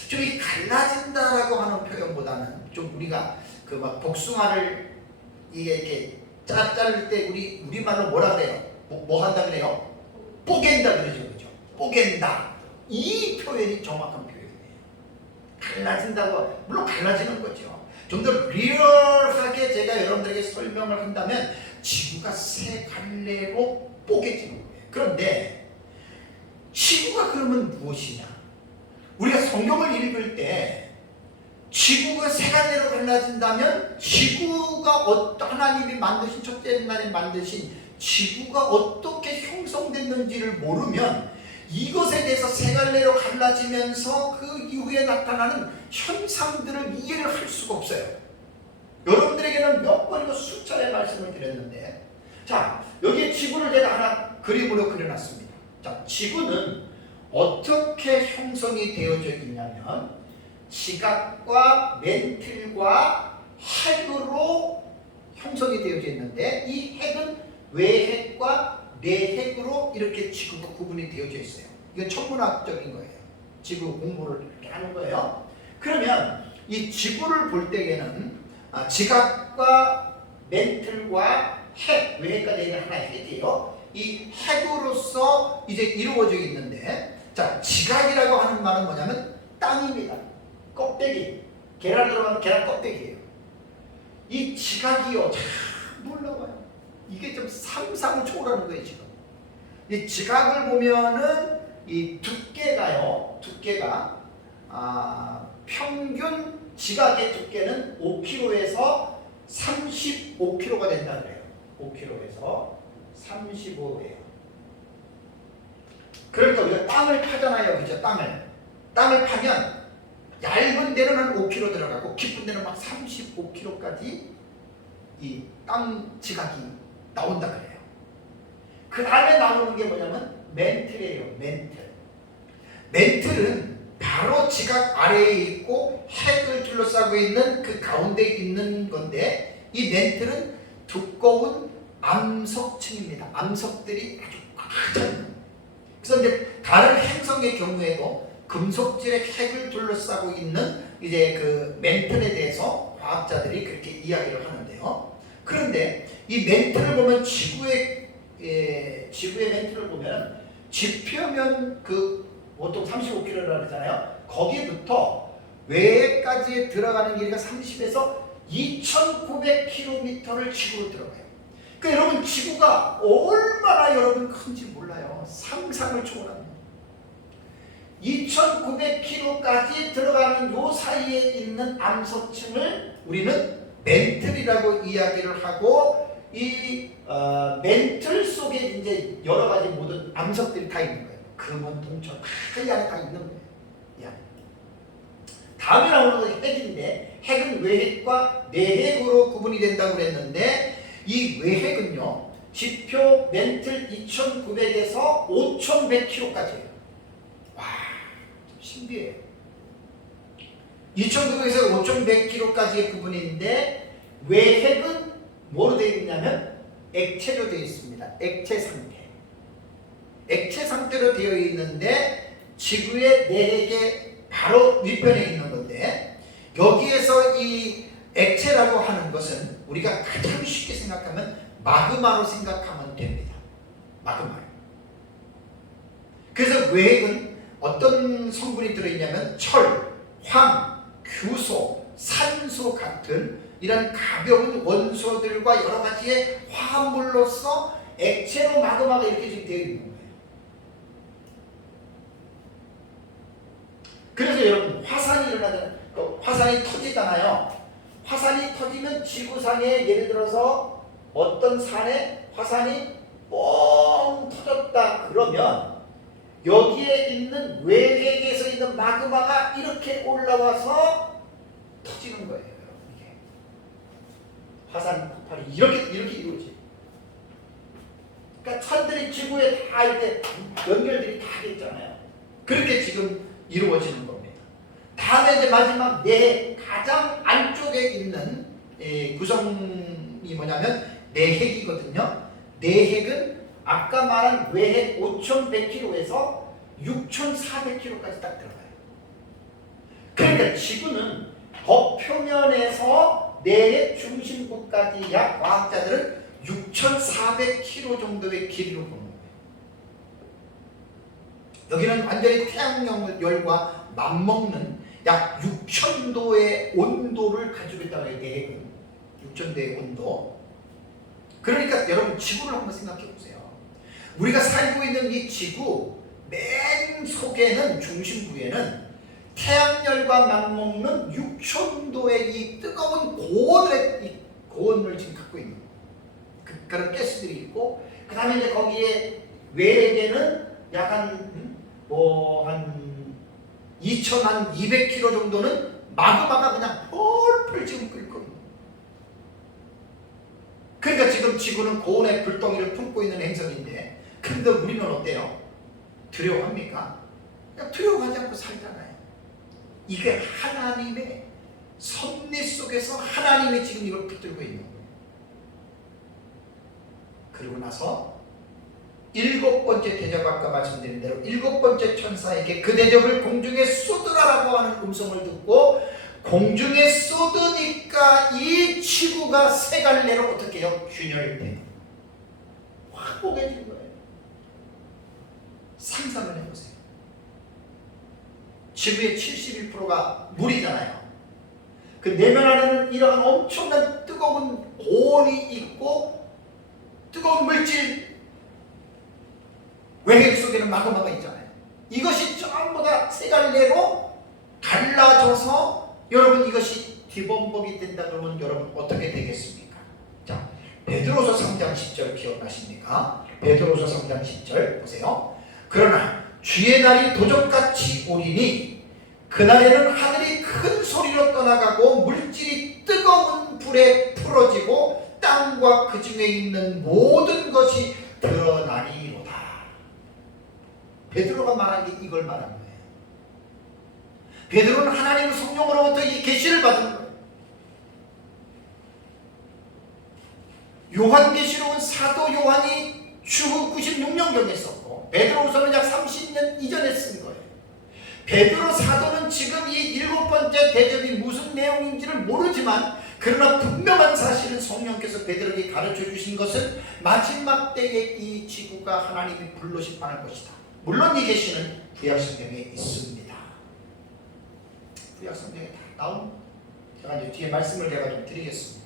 좀 이 갈라진다라고 하는 표현보다는 좀 우리가 그 막 복숭아를 이게 이렇게 자를 때 우리말로 뭐라 그래요? 뭐 한다 그래요? 뽀갠다 그러죠, 그죠? 뽀갠다. 이 표현이 정확한 표현이에요. 갈라진다고, 물론 갈라지는 거죠. 좀 더 리얼하게 제가 여러분들에게 설명을 한다면 지구가 세 갈래로 뽀개지는 거예요. 그런데 지구가 그러면 무엇이냐? 우리가 성경을 읽을 때 지구가 세 갈래로 갈라진다면 지구가 하나님이 만드신 첫째 날에 만드신 지구가 어떻게 형성됐는지를 모르면 이것에 대해서 세 갈래로 갈라지면서 그 이후에 나타나는 현상들을 이해를 할 수가 없어요. 여러분들에게는 몇 번이고 수차례 말씀을 드렸는데, 자, 여기에 지구를 제가 하나 그림으로 그려놨습니다. 자, 지구는 어떻게 형성이 되어져 있냐면 지각과 멘틀과 핵으로 형성이 되어져 있는데, 이 핵은 외핵과 내핵으로 이렇게 지구가 구분이 되어져 있어요. 이건 천문학적인 거예요. 지구 공부를 이렇게 하는 거예요. 그러면 이 지구를 볼 때에는 지각과 멘틀과 핵, 외핵과 내핵은 하나의 핵이에요. 이 핵으로서 이제 이루어져 있는데, 자, 지각이라고 하는 말은 뭐냐면 땅입니다. 껍데기. 계란 들어가면 계란 껍데기예요. 이 지각이요, 참 놀라워요. 이게 좀 상상을 초월하는 거예요, 지금. 이 지각을 보면은 이 두께가요, 평균 지각의 두께는 5kg에서 35kg가 된다 그래요. 5kg에서 35예요. 그러니까 우리가 땅을 파잖아요, 그죠? 땅을 파면 얇은 데는 한 5kg 들어가고 깊은 데는 막 35kg까지 이 땅 지각이 나온다 그래요. 그 다음에 나오는 게 뭐냐면 멘틀이에요. 멘틀은 바로 지각 아래에 있고 핵을 둘러싸고 있는 그 가운데 있는 건데, 이 멘틀은 두꺼운 암석층입니다. 암석들이 아주 가장. 그래서 이제 다른 행성의 경우에도 금속질의 핵을 둘러싸고 있는 이제 그 멘틀에 대해서 과학자들이 그렇게 이야기를 하는데요. 그런데 이 멘틀을 보면 지구의 멘틀을 보면 지표면 그 보통 35km라고 그러잖아요. 거기부터 외까지 들어가는 길이가 30에서 2,900km를 지구로 들어가요. 그러니까 여러분, 지구가 얼마나 여러분 큰지 몰라요. 상상을 초월합니다. 2,900km까지 들어가는 요 사이에 있는 암석층을 우리는 멘틀이라고 이야기를 하고, 이 멘틀 속에 이제 여러 가지 모든 암석들이 다 있는 거예요. 금은, 동천 다 이 안에 다 있는 거예요. 다음에 나오는 건 핵인데, 핵은 외핵과 내핵으로 구분이 된다고 그랬는데, 이 외핵은요, 지표 멘틀 2,900에서 5,100km까지예요. 와, 좀 신기해요. 2,900에서 5,100km까지의 구분인데, 외핵은 뭐로 되어 있냐면 액체로 되어 있습니다. 액체 상태로 되어 있는데, 지구의 내핵의 바로 윗편에 있는 건데, 여기에서 이 액체라고 하는 것은 우리가 가장 쉽게 생각하면 마그마로 생각하면 됩니다. 마그마. 그래서 외핵은 어떤 성분이 들어있냐면 철, 황, 규소, 산소 같은 이런 가벼운 원소들과 여러 가지의 화합물로서 액체로 마그마가 이렇게 지금 되어 있는 거예요. 그래서 여러분, 화산이 일어나잖아요. 화산이 터지잖아요. 화산이 터지면 지구상에 예를 들어서 어떤 산에 화산이 뻥 터졌다 그러면 여기에 있는 외곽에서 있는 마그마가 이렇게 올라와서 터지는 거예요. 이게 화산 폭발이 이렇게 이루어져요. 그러니까 산들이 지구에 다 이렇게 연결들이 다 돼 있잖아요. 그렇게 지금 이루어지는 겁니다. 다음에 이제 마지막 내 가장 안쪽에 있는 구성이 뭐냐면 내핵이거든요. 내핵은 아까 말한 외핵 5,100km에서 6,400km까지 딱 들어가요. 그러니까 지구는 겉표면에서 내핵 중심부까지 약 과학자들은 6,400km 정도의 길이로 보는 거예요. 여기는 완전히 태양열과 맞먹는 약 6,000도의 온도를 가지고 있다고 해요. 내핵은 6,000도의 온도. 그러니까 여러분 지구를 한번 생각해 보세요. 우리가 살고 있는 이 지구 맨 속에는 중심부에는 태양열과 맞먹는 6,000도의 이 뜨거운 고온을 지금 갖고 있는 그런 가스들이 있고, 그 다음에 이제 거기에 외에는 약 한 2,200km 정도는 마그마가 그냥 펄펄 지금 끓고 있는. 그러니까 지금 지구는 고온의 불덩이를 품고 있는 행성인데, 근데 우리는 어때요? 두려워합니까? 그냥 두려워하지 않고 살잖아요. 이게 하나님의 섭리 속에서 하나님이 지금 이걸 붙들고 있는 거예요. 그리고 나서 7번째 대접, 아까 말씀드린 대로 7번째 천사에게 그 대접을 공중에 쏟으라라고 하는 음성을 듣고 공중에 쏟으니까 이 지구가 세 갈래로 어떻게 해요? 균열돼 화목해진 거예요. 상상을 해보세요. 지구의 71%가 물이잖아요. 그 내면 안에는 이러한 엄청난 뜨거운 고온이 있고 뜨거운 물질, 외핵 속에는 마그마가 있잖아요. 이것이 전부 다 세 갈래로 갈라져서 여러분 이것이 뒤범벅이 된다 그러면 여러분 어떻게 되겠습니까? 자, 베드로서 3장 10절 기억나십니까? 베드로서 3장 10절 보세요. 그러나 주의 날이 도적같이 오리니 그날에는 하늘이 큰 소리로 떠나가고 물질이 뜨거운 불에 풀어지고 땅과 그 중에 있는 모든 것이 드러나리로다. 베드로가 말한 게 이걸 말한 거예요. 베드로는 하나님의 성령으로부터 이 계시를 받은 거예요. 요한계시록은 사도 요한이 추후 96년경에 썼고 베드로서는 약 30년 이전에 쓴 거예요. 베드로 사도는 지금 이 7번째 대접이 무슨 내용인지를 모르지만 그러나 분명한 사실은 성령께서 베드로에게 가르쳐 주신 것은 마지막 때에 이 지구가 하나님이 불로 심판할 것이다. 물론 이 계시는 구약성경에 있습니다. 구약성경에 다 나온, 제가 이제 뒤에 말씀을 제가 좀 드리겠습니다.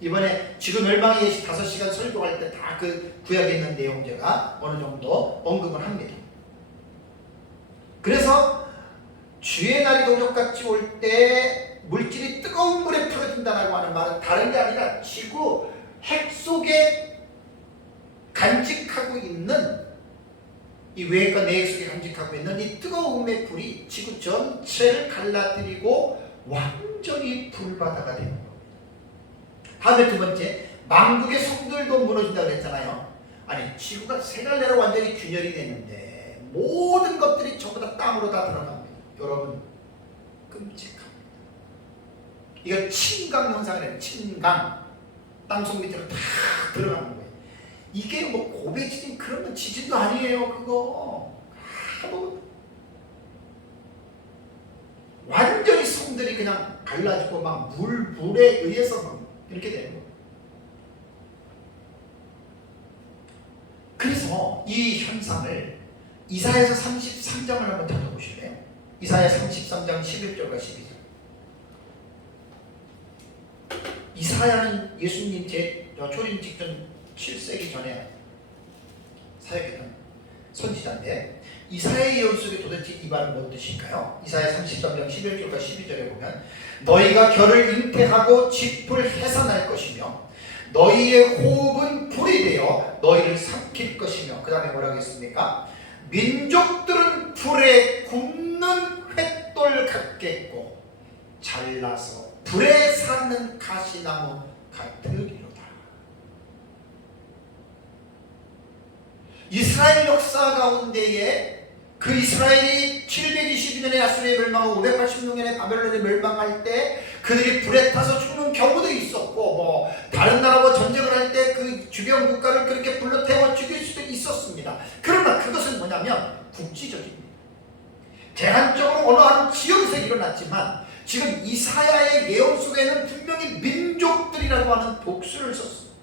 이번에 지구 멸망의 예시 5시간 설교할 때 다 그 구약에 있는 내용 제가 어느 정도 언급을 합니다. 그래서 주의 날이 도적같이 올 때 물질이 뜨거운 물에 풀어진다라고 하는 말은 다른 게 아니라 지구 핵 속에 간직하고 있는 이 외핵과 내핵 속에 간직하고 있는 이 뜨거움의 불이 지구 전체를 갈라뜨리고 완전히 불바다가 되는 겁니다. 다음에 두 번째, 만국의 성들도 무너진다고 했잖아요. 아니 지구가 세 갈래로 완전히 균열이 됐는데 모든 것들이 전부 다 땅으로 다 들어갑니다. 여러분 끔찍합니다. 이거 침강 현상이래요. 침강. 땅속 밑으로 다 들어가는 거예요. 이게 뭐 고베 지진 그런 지진도 아니에요. 그거 완전히 성들이 그냥 갈라지고 막 물에 의해서 막 이렇게 되는 거예요. 그래서 이 현상을 이사야서 33장을 한번 찾아보실래요? 이사야 33장 11절과 12절. 이사야는 예수님 초림 직전 7세기 전에 사역했던 선지자인데 이사야의 예언 속에 도대체 이 말은 무슨 뜻일까요? 이사야 33장 11절과 12절에 보면 너희가 결을 잉태하고 짚을 해산할 것이며 너희의 호흡은 불이 되어 너희를 삼킬 것이며 그 다음에 뭐라고 했습니까? 민족들은 불에 굽는 횃돌 같겠고 잘라서 불에 사는 가시나무 같으리로다. 이스라엘 역사 가운데에 그 이스라엘이 722년에 아수르에 멸망하고 586년에 바벨론에 멸망할 때 그들이 불에 타서 죽는 경우도 있었고 뭐 다른 나라와 전쟁을 할 때 그 주변 국가를 그렇게 불로 단적으로 어느 한 지역에서 일어났지만 지금 이사야의 예언 속에는 분명히 민족들이라고 하는 복수를 썼습니다.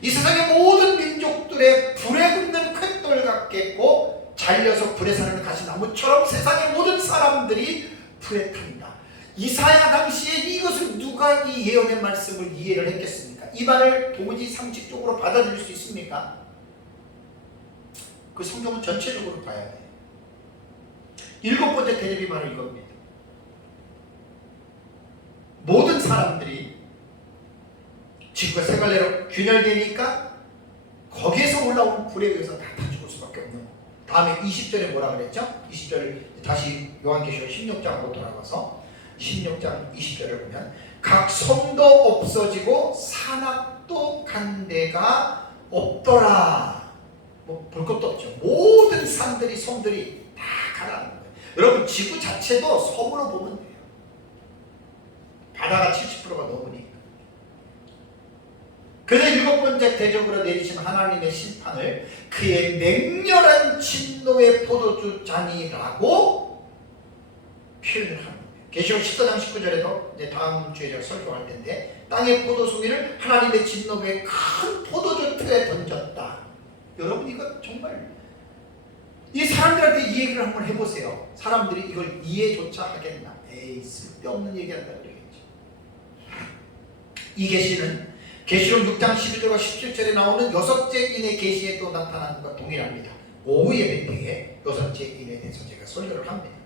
이 세상의 모든 민족들의 불에 굽는 횃돌 같겠고 잘려서 불에 사는 가시나무처럼 세상의 모든 사람들이 불에 탄다. 이사야 당시에 이것을 누가 이 예언의 말씀을 이해를 했겠습니까? 이 말을 도무지 상식적으로 받아들일 수 있습니까? 그 성경은 전체적으로 봐야 돼요. 일곱 번째 대접이 바로 이겁니다. 모든 사람들이 지구가 세 갈래로 균열되니까 거기에서 올라오는 불에 의해서 다 죽을 수밖에 없는 거예요. 다음에 20절에 뭐라 그랬죠? 20절 다시 요한계시록 16장으로 돌아가서 16장 20절을 보면 각 섬도 없어지고 산악도 간 데가 없더라. 뭐 볼 것도 없죠. 모든 산들이 섬들이 다 가라앉는 거예요. 여러분 지구 자체도 섬으로 보면 돼요. 바다가 70%가 넘으니까. 그래서 일곱 번째 대적으로 내리신 하나님의 심판을 그의 맹렬한 진노의 포도주 잔이라고 표현을 하는 거예요. 계시록 14장 19절에도 이제 다음 주에 제가 설교할 텐데 땅의 포도송이를 하나님의 진노의 큰 포도주 틀에 던졌다. 여러분 이거 정말 이 사람들한테 이 얘기를 한번 해보세요. 사람들이 이걸 이해조차 하겠나? 에이 쓸데없는 얘기한다 그러겠죠. 이 계시는 계시록 6장 11절과 17절에 나오는 여섯째 인의 계시에 또 나타나는 것과 동일합니다. 오후 예배 때에 여섯째 인에 대해서 제가 설교를 합니다.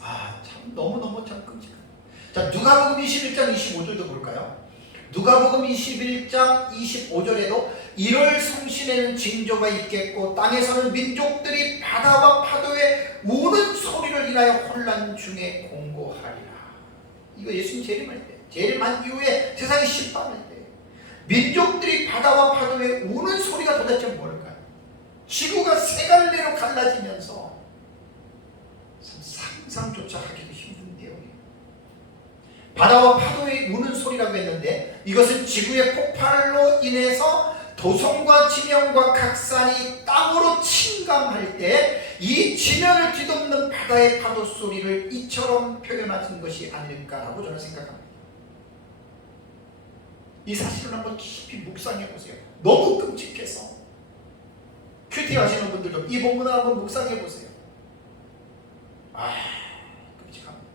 참 너무너무 참 끔찍합니다. 자, 누가복음 21장 25절도 볼까요? 누가복음 21장 25절에도 1월 성신에는 징조가 있겠고 땅에서는 민족들이 바다와 파도에 우는 소리를 인하여 혼란 중에 공고하리라. 이거 예수님 재림할 때, 재림한 이후에 세상이 심판할 때 민족들이 바다와 파도에 우는 소리가 도대체 뭘까요? 지구가 세 갈래로 갈라지면서 상상조차 하기도 힘든 내용이에요. 바다와 파도에 우는 소리라고 했는데 이것은 지구의 폭발로 인해서 도성과 지면과 각산이 땅으로 침감할 때 이 지면을 뒤덮는 바다의 파도 소리를 이처럼 표현하신 것이 아닐까라고 저는 생각합니다. 이 사실을 한번 깊이 묵상해 보세요. 너무 끔찍해서 큐티 하시는 분들도 이 본문을 한번 묵상해 보세요. 끔찍합니다.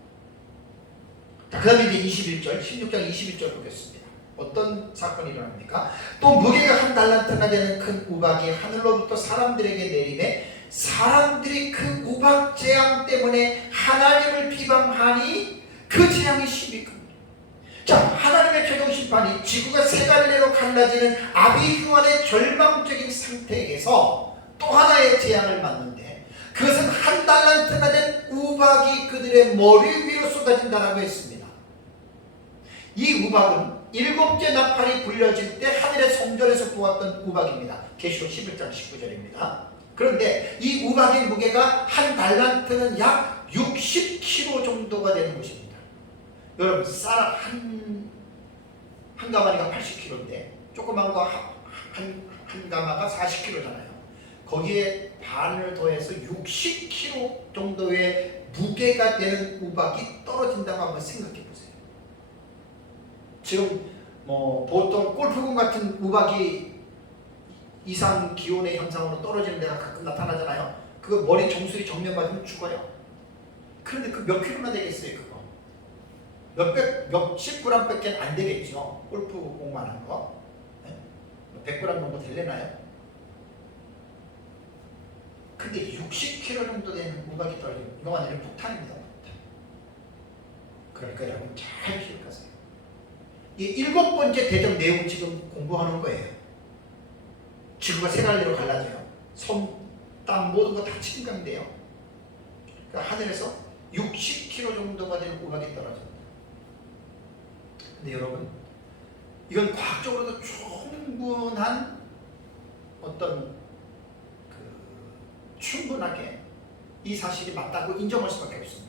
자, 그 다음에 이제 21절, 16장 21절 보겠습니다. 어떤 사건이 일어납니까? 또 무게가 한 달란트나 되는 큰 우박이 하늘로부터 사람들에게 내림에 사람들이 그 우박 재앙 때문에 하나님을 비방하니 그 재앙이 심히 큽니다. 자, 하나님의 최종 심판이 지구가 세 갈래로 갈라지는 아비규환의 절망적인 상태에서 또 하나의 재앙을 맞는데 그것은 한 달란트나 된 우박이 그들의 머리 위로 쏟아진다라고 했습니다. 이 우박은 일곱째 나팔이 불려질 때 하늘의 성전에서 보았던 우박입니다. 계시록 11장 19절입니다. 그런데 이 우박의 무게가 한 달란트는 약 60kg 정도가 되는 것입니다. 여러분 쌀 한 가마니가 80kg인데 조그만 거 한 가마가 40kg잖아요. 거기에 반을 더해서 60kg 정도의 무게가 되는 우박이 떨어진다고 한번 생각해 보세요. 지금 보통 골프공 같은 우박이 이상 기온의 현상으로 떨어지는 데가 가끔 나타나잖아요. 그거 머리 정수리 정면 맞으면 죽어요. 그런데 그 몇 킬로나 되겠어요 그거? 몇십 그램 밖에 안 되겠죠. 골프공만한 거. 100g 정도 될래나요? 근데 60kg 정도 되는 우박이 떨어지면 이거 완전히 폭탄입니다. 그러니까 여러분 잘 기억하세요. 이 일곱 번째 대접 내용 지금 공부하는 거예요. 지구가 세 갈래로 갈라져요. 섬, 땅 모든 거 다 침강돼요. 그러니까 하늘에서 60kg 정도가 되는 우박이 떨어집니다. 근데 여러분 이건 과학적으로도 충분한 어떤 충분하게 이 사실이 맞다고 인정할 수밖에 없습니다.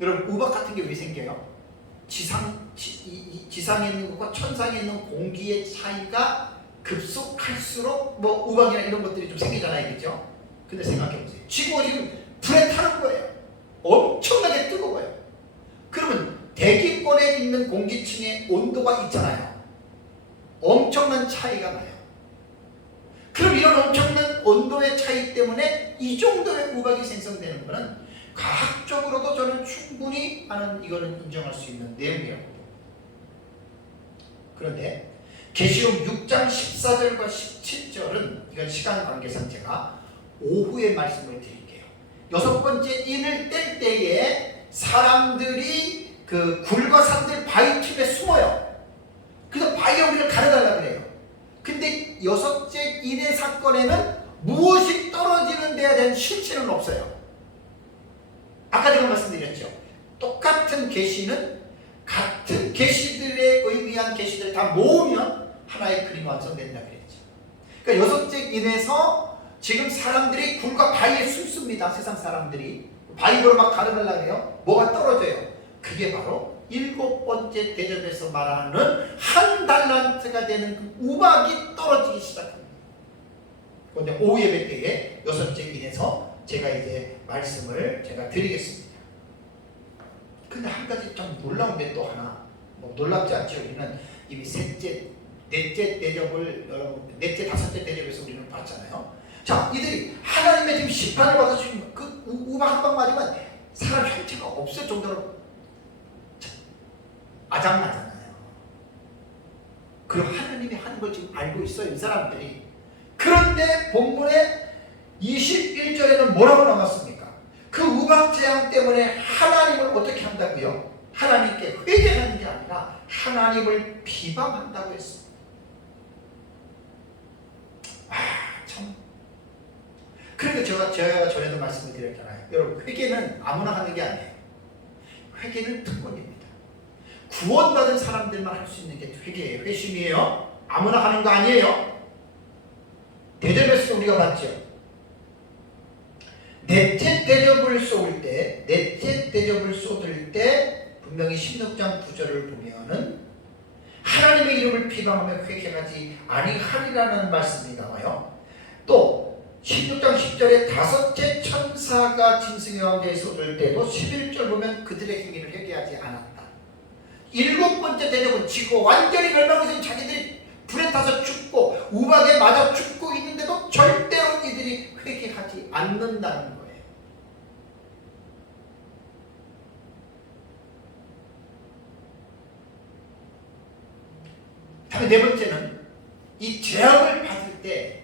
여러분 우박 같은 게 왜 생겨요? 지상에 있는 것과 천상에 있는 공기의 차이가 급속할수록 우박이나 이런 것들이 좀 생기잖아요, 그죠? 근데 생각해보세요. 지구가 지금 불에 타는 거예요. 엄청나게 뜨거워요. 그러면 대기권에 있는 공기층의 온도가 있잖아요. 엄청난 차이가 나요. 그럼 이런 엄청난 온도의 차이 때문에 이 정도의 우박이 생성되는 것은 과학적으로도 저는 충분히 이거는 인정할 수 있는 내용이라고 봅니다. 그런데 계시록 6장 14절과 17절은 이건 시간 관계상 제가 오후에 말씀을 드릴게요. 여섯 번째 인을 뗄 때에 사람들이 그 굴과 산들 바위틈에 숨어요. 그래서 바위에 우리를 가려달라 그래요. 근데 여섯째 인의 사건에는 무엇이 떨어지는 데에 대한 실체는 없어요. 아까 제가 말씀드렸죠. 똑같은 계시는 같은 계시들에 의미한 계시들 다 모으면 하나의 그림이 완성된다 그랬죠. 그러니까 여섯째 인에서 지금 사람들이 굴과 바위에 숨습니다. 세상 사람들이 바위로 막 가려달라 그래요. 뭐가 떨어져요. 그게 바로 일곱 번째 대접에서 말하는 한 달란트가 되는 그 우박이 떨어지기 시작합니다. 그런데 오후 예배 때에 여섯째 인에서 제가 이제 말씀을 제가 드리겠습니다. 근데 한 가지 좀 놀라운 게 또 하나, 뭐 놀랍지 않죠. 우리는 이미 셋째, 넷째 대접을 여러분 넷째, 다섯째 대접에서 우리는 봤잖아요. 자, 이들이 하나님의 지금 심판을 받아서 지금 그 우박 한 방 맞으면 사람 형체가 없을 정도로 아장나잖아요. 그럼 하나님이 하는 걸 지금 알고 있어요, 이 사람들이. 그런데 본문에 21절에는 뭐라고 나왔습니까? 그 우박 재앙 때문에 하나님을 어떻게 한다고요? 하나님께 회개하는 게 아니라 하나님을 비방한다고 했습니다. 참. 그러니까 제가 전에도 말씀을 드렸잖아요. 여러분, 회개는 아무나 하는 게 아니에요. 회개는 특권입니다. 구원받은 사람들만 할 수 있는 게 회개예요. 회심이에요. 아무나 하는 거 아니에요. 대접에서 우리가 봤죠. 넷째 대접을 쏟을 때 분명히 16장 9절을 보면은 하나님의 이름을 비방하며 회개하지 아니하리라는 말씀이 나와요. 또 16장 10절에 다섯째 천사가 짐승의 왕좌에 쏟을 때도 11절 보면 그들의 행위를 회개하지 않았다. 일곱 번째 대접은 지구 완전히 멸망해서 자기들이 불에 타서 죽고 우박에 맞아 죽고 있는데도 절대로 이들이 회개하지 않는다는 거예요. 다음에 네 번째는 이 재앙을 받을 때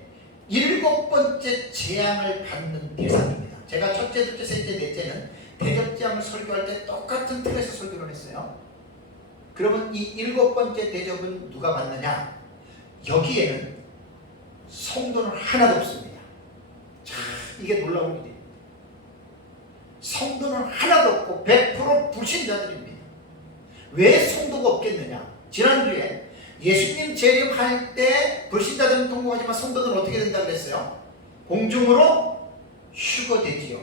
일곱 번째 재앙을 받는 대상입니다. 제가 첫째, 둘째, 셋째, 넷째는 대접재앙을 설교할 때 똑같은 틀에서 설교를 했어요. 그러면 이 일곱 번째 대접은 누가 받느냐? 여기에는 성도는 하나도 없습니다. 자, 이게 놀라운 일입니다. 성도는 하나도 없고 100% 불신자들입니다. 왜 성도가 없겠느냐? 지난주에 예수님 재림할 때 불신자들은 통곡하지만 성도들은 어떻게 된다고 그랬어요? 공중으로 휴거되지요.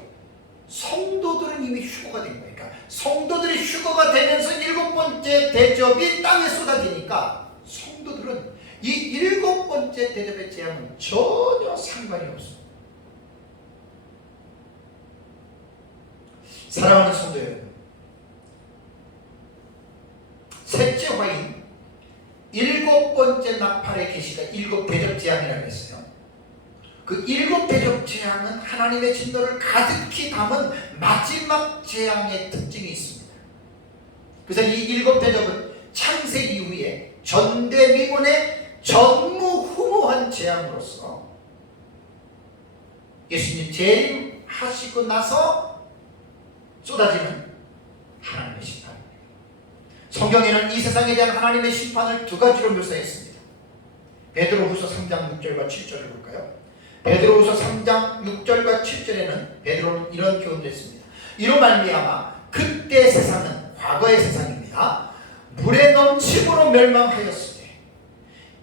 성도들은 이미 휴거가 된 거예요. 그러니까 성도들이 휴거가 되면서 일곱 번째 대접이 땅에 쏟아지니까 성도들은 이 일곱 번째 대접의 재앙은 전혀 상관이 없습니다. 사랑하는 성도 여러분, 셋째 화인 일곱 번째 나팔의 계시가 일곱 대접 재앙이라고 했어요. 그 일곱 대접 재앙은 하나님의 진노를 가득히 담은 마지막 재앙의 특징이 있습니다. 그래서 이 일곱 대접은 창세기 이후에 전대미문의 전무후무한 재앙으로서 예수님 재림하시고 나서 쏟아지는 하나님의 심판입니다. 성경에는 이 세상에 대한 하나님의 심판을 두 가지로 묘사했습니다. 베드로후서 3장 6절과 7절을 볼까요? 베드로후서 3장 6절과 7절에는 베드로는 이런 교훈을 했습니다. 이로 말미암아 그때 세상은 과거의 세상입니다. 물에 넘침으로 멸망하였으되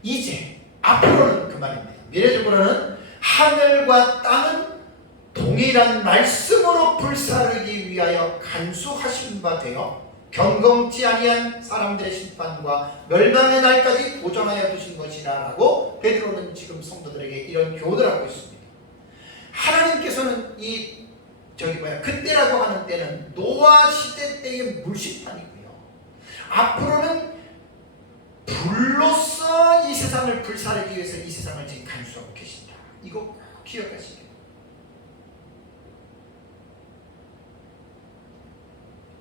이제 앞으로는 그 말입니다. 미래적으로는 하늘과 땅은 동일한 말씀으로 불사르기 위하여 간수하신 바 되어 경건치 아니한 사람들의 심판과 멸망의 날까지 보존하여 두신 것이라고 베드로는 지금 성도들에게 이런 교훈을 하고 있습니다. 하나님께서는 그때라고 하는 때는 노아 시대 때의 물심판이고요. 앞으로는 불로써 이 세상을 불사르기 위해서 이 세상을 지금 간수하고 계신다. 이거 꼭 기억하시기 바랍니다.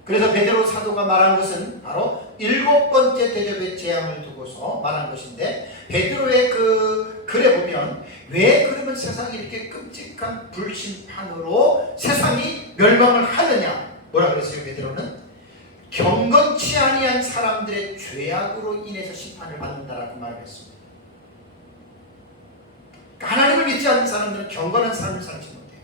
그래서 베드로 사도가 말한 것은 바로 7번째 대접의 재앙을 두고서 말한 것인데, 베드로의 그 글에 보면 왜 그러면 세상이 이렇게 끔찍한 불심판으로 세상이 멸망을 하느냐, 뭐라 그랬어요? 베드로는 경건치 아니한 사람들의 죄악으로 인해서 심판을 받는다라고 말을 했습니다. 하나님을 믿지 않는 사람들은 경건한 삶을 살지 못해요.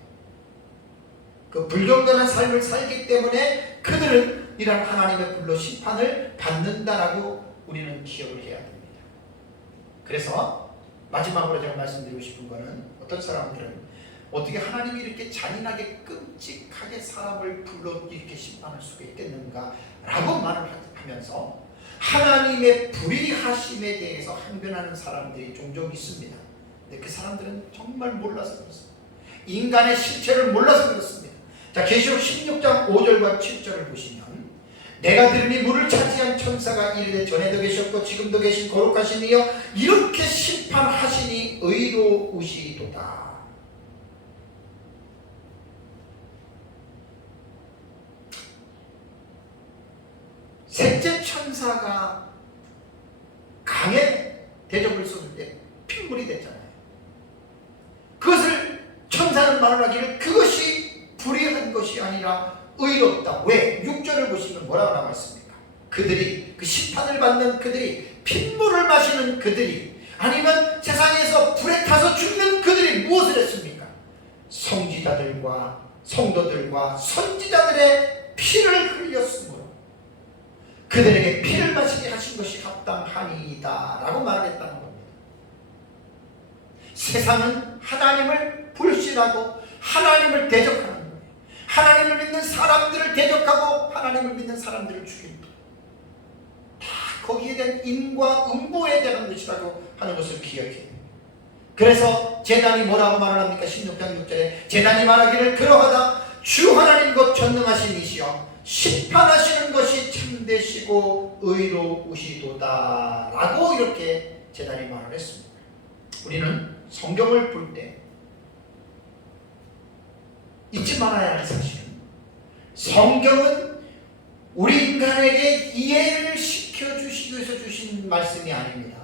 그 불경건한 삶을 살기 때문에 그들은 이런 하나님의 불로 심판을 받는다라고 우리는 기억을 해야 됩니다. 그래서 마지막으로 제가 말씀드리고 싶은 것은, 어떤 사람들은 어떻게 하나님이 이렇게 잔인하게 끔찍하게 사람을 불러 이렇게 심판할 수가 있겠는가 라고 말을 하면서 하나님의 불의하심에 대해서 항변하는 사람들이 종종 있습니다. 근데 그 사람들은 정말 몰라서 그렇습니다. 인간의 실체를 몰라서 그렇습니다. 자, 계시록 16장 5절과 7절을 보시면, 내가 들으니 물을 차지한 천사가 이르되 전에도 계셨고 지금도 계신 거룩하신 이여 이렇게 심판하시니 의로우시도다. 셋째 천사가 강에 대접을 쏟을 때 핏물이 됐잖아요. 그것을 천사는 말을 하기를 그것이 불의한 것이 아니라 의롭다. 왜? 6절을 보시면 뭐라고 나와 있습니까? 그들이, 그 심판을 받는 그들이, 핏물을 마시는 그들이, 아니면 세상에서 불에 타서 죽는 그들이 무엇을 했습니까? 성지자들과 성도들과 선지자들의 피를 흘렸으므로 그들에게 피를 마시게 하신 것이 합당하니이다 라고 말을 했다는 겁니다. 세상은 하나님을 불신하고 하나님을 대적하는 거예요. 하나님을 믿는 사람들을 대적하고 하나님을 믿는 사람들을 죽입니다. 다 거기에 대한 인과 음보에 대한 것이라고 하는 것을 기억해요. 그래서 제단이 뭐라고 말을 합니까? 16장 6절에 제단이 말하기를 그러하다 주 하나님 곧 전능하신 이시여 심판하시는 것이 참되시고 의로우시도다 라고 이렇게 제단이 말을 했습니다. 우리는 성경을 볼 때 잊지 말아야 할 사실은, 성경은 우리 인간에게 이해를 시켜주시기 위해서 주신 말씀이 아닙니다.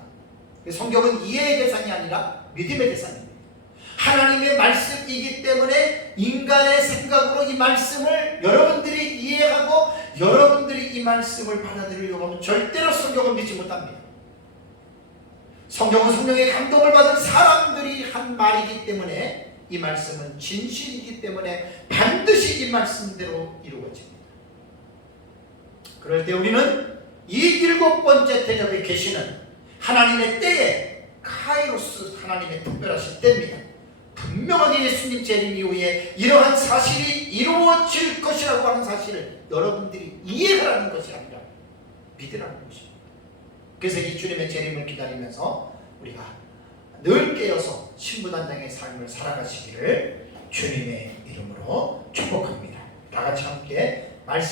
성경은 이해의 대상이 아니라 믿음의 대상입니다. 하나님의 말씀이기 때문에 인간의 생각으로 이 말씀을 여러분들이 이해하고 여러분들이 이 말씀을 받아들이려고 하면 절대로 성경을 믿지 못합니다. 성경은 성령의 감동을 받은 사람들이 한 말이기 때문에, 이 말씀은 진실이기 때문에 반드시 이 말씀대로 이루어집니다. 그럴 때 우리는 이 7번째 대접에 계시는 하나님의 때에, 카이로스, 하나님의 특별하신 때입니다. 분명하게 예수님 재림 이후에 이러한 사실이 이루어질 것이라고 하는 사실을 여러분들이 이해하라는 것이 아니라 믿으라는 것입니다. 그래서 이 주님의 재림을 기다리면서 우리가 늘 깨어서 신부단장의 삶을 살아가시기를 주님의 이름으로 축복합니다. 다 같이 함께 말씀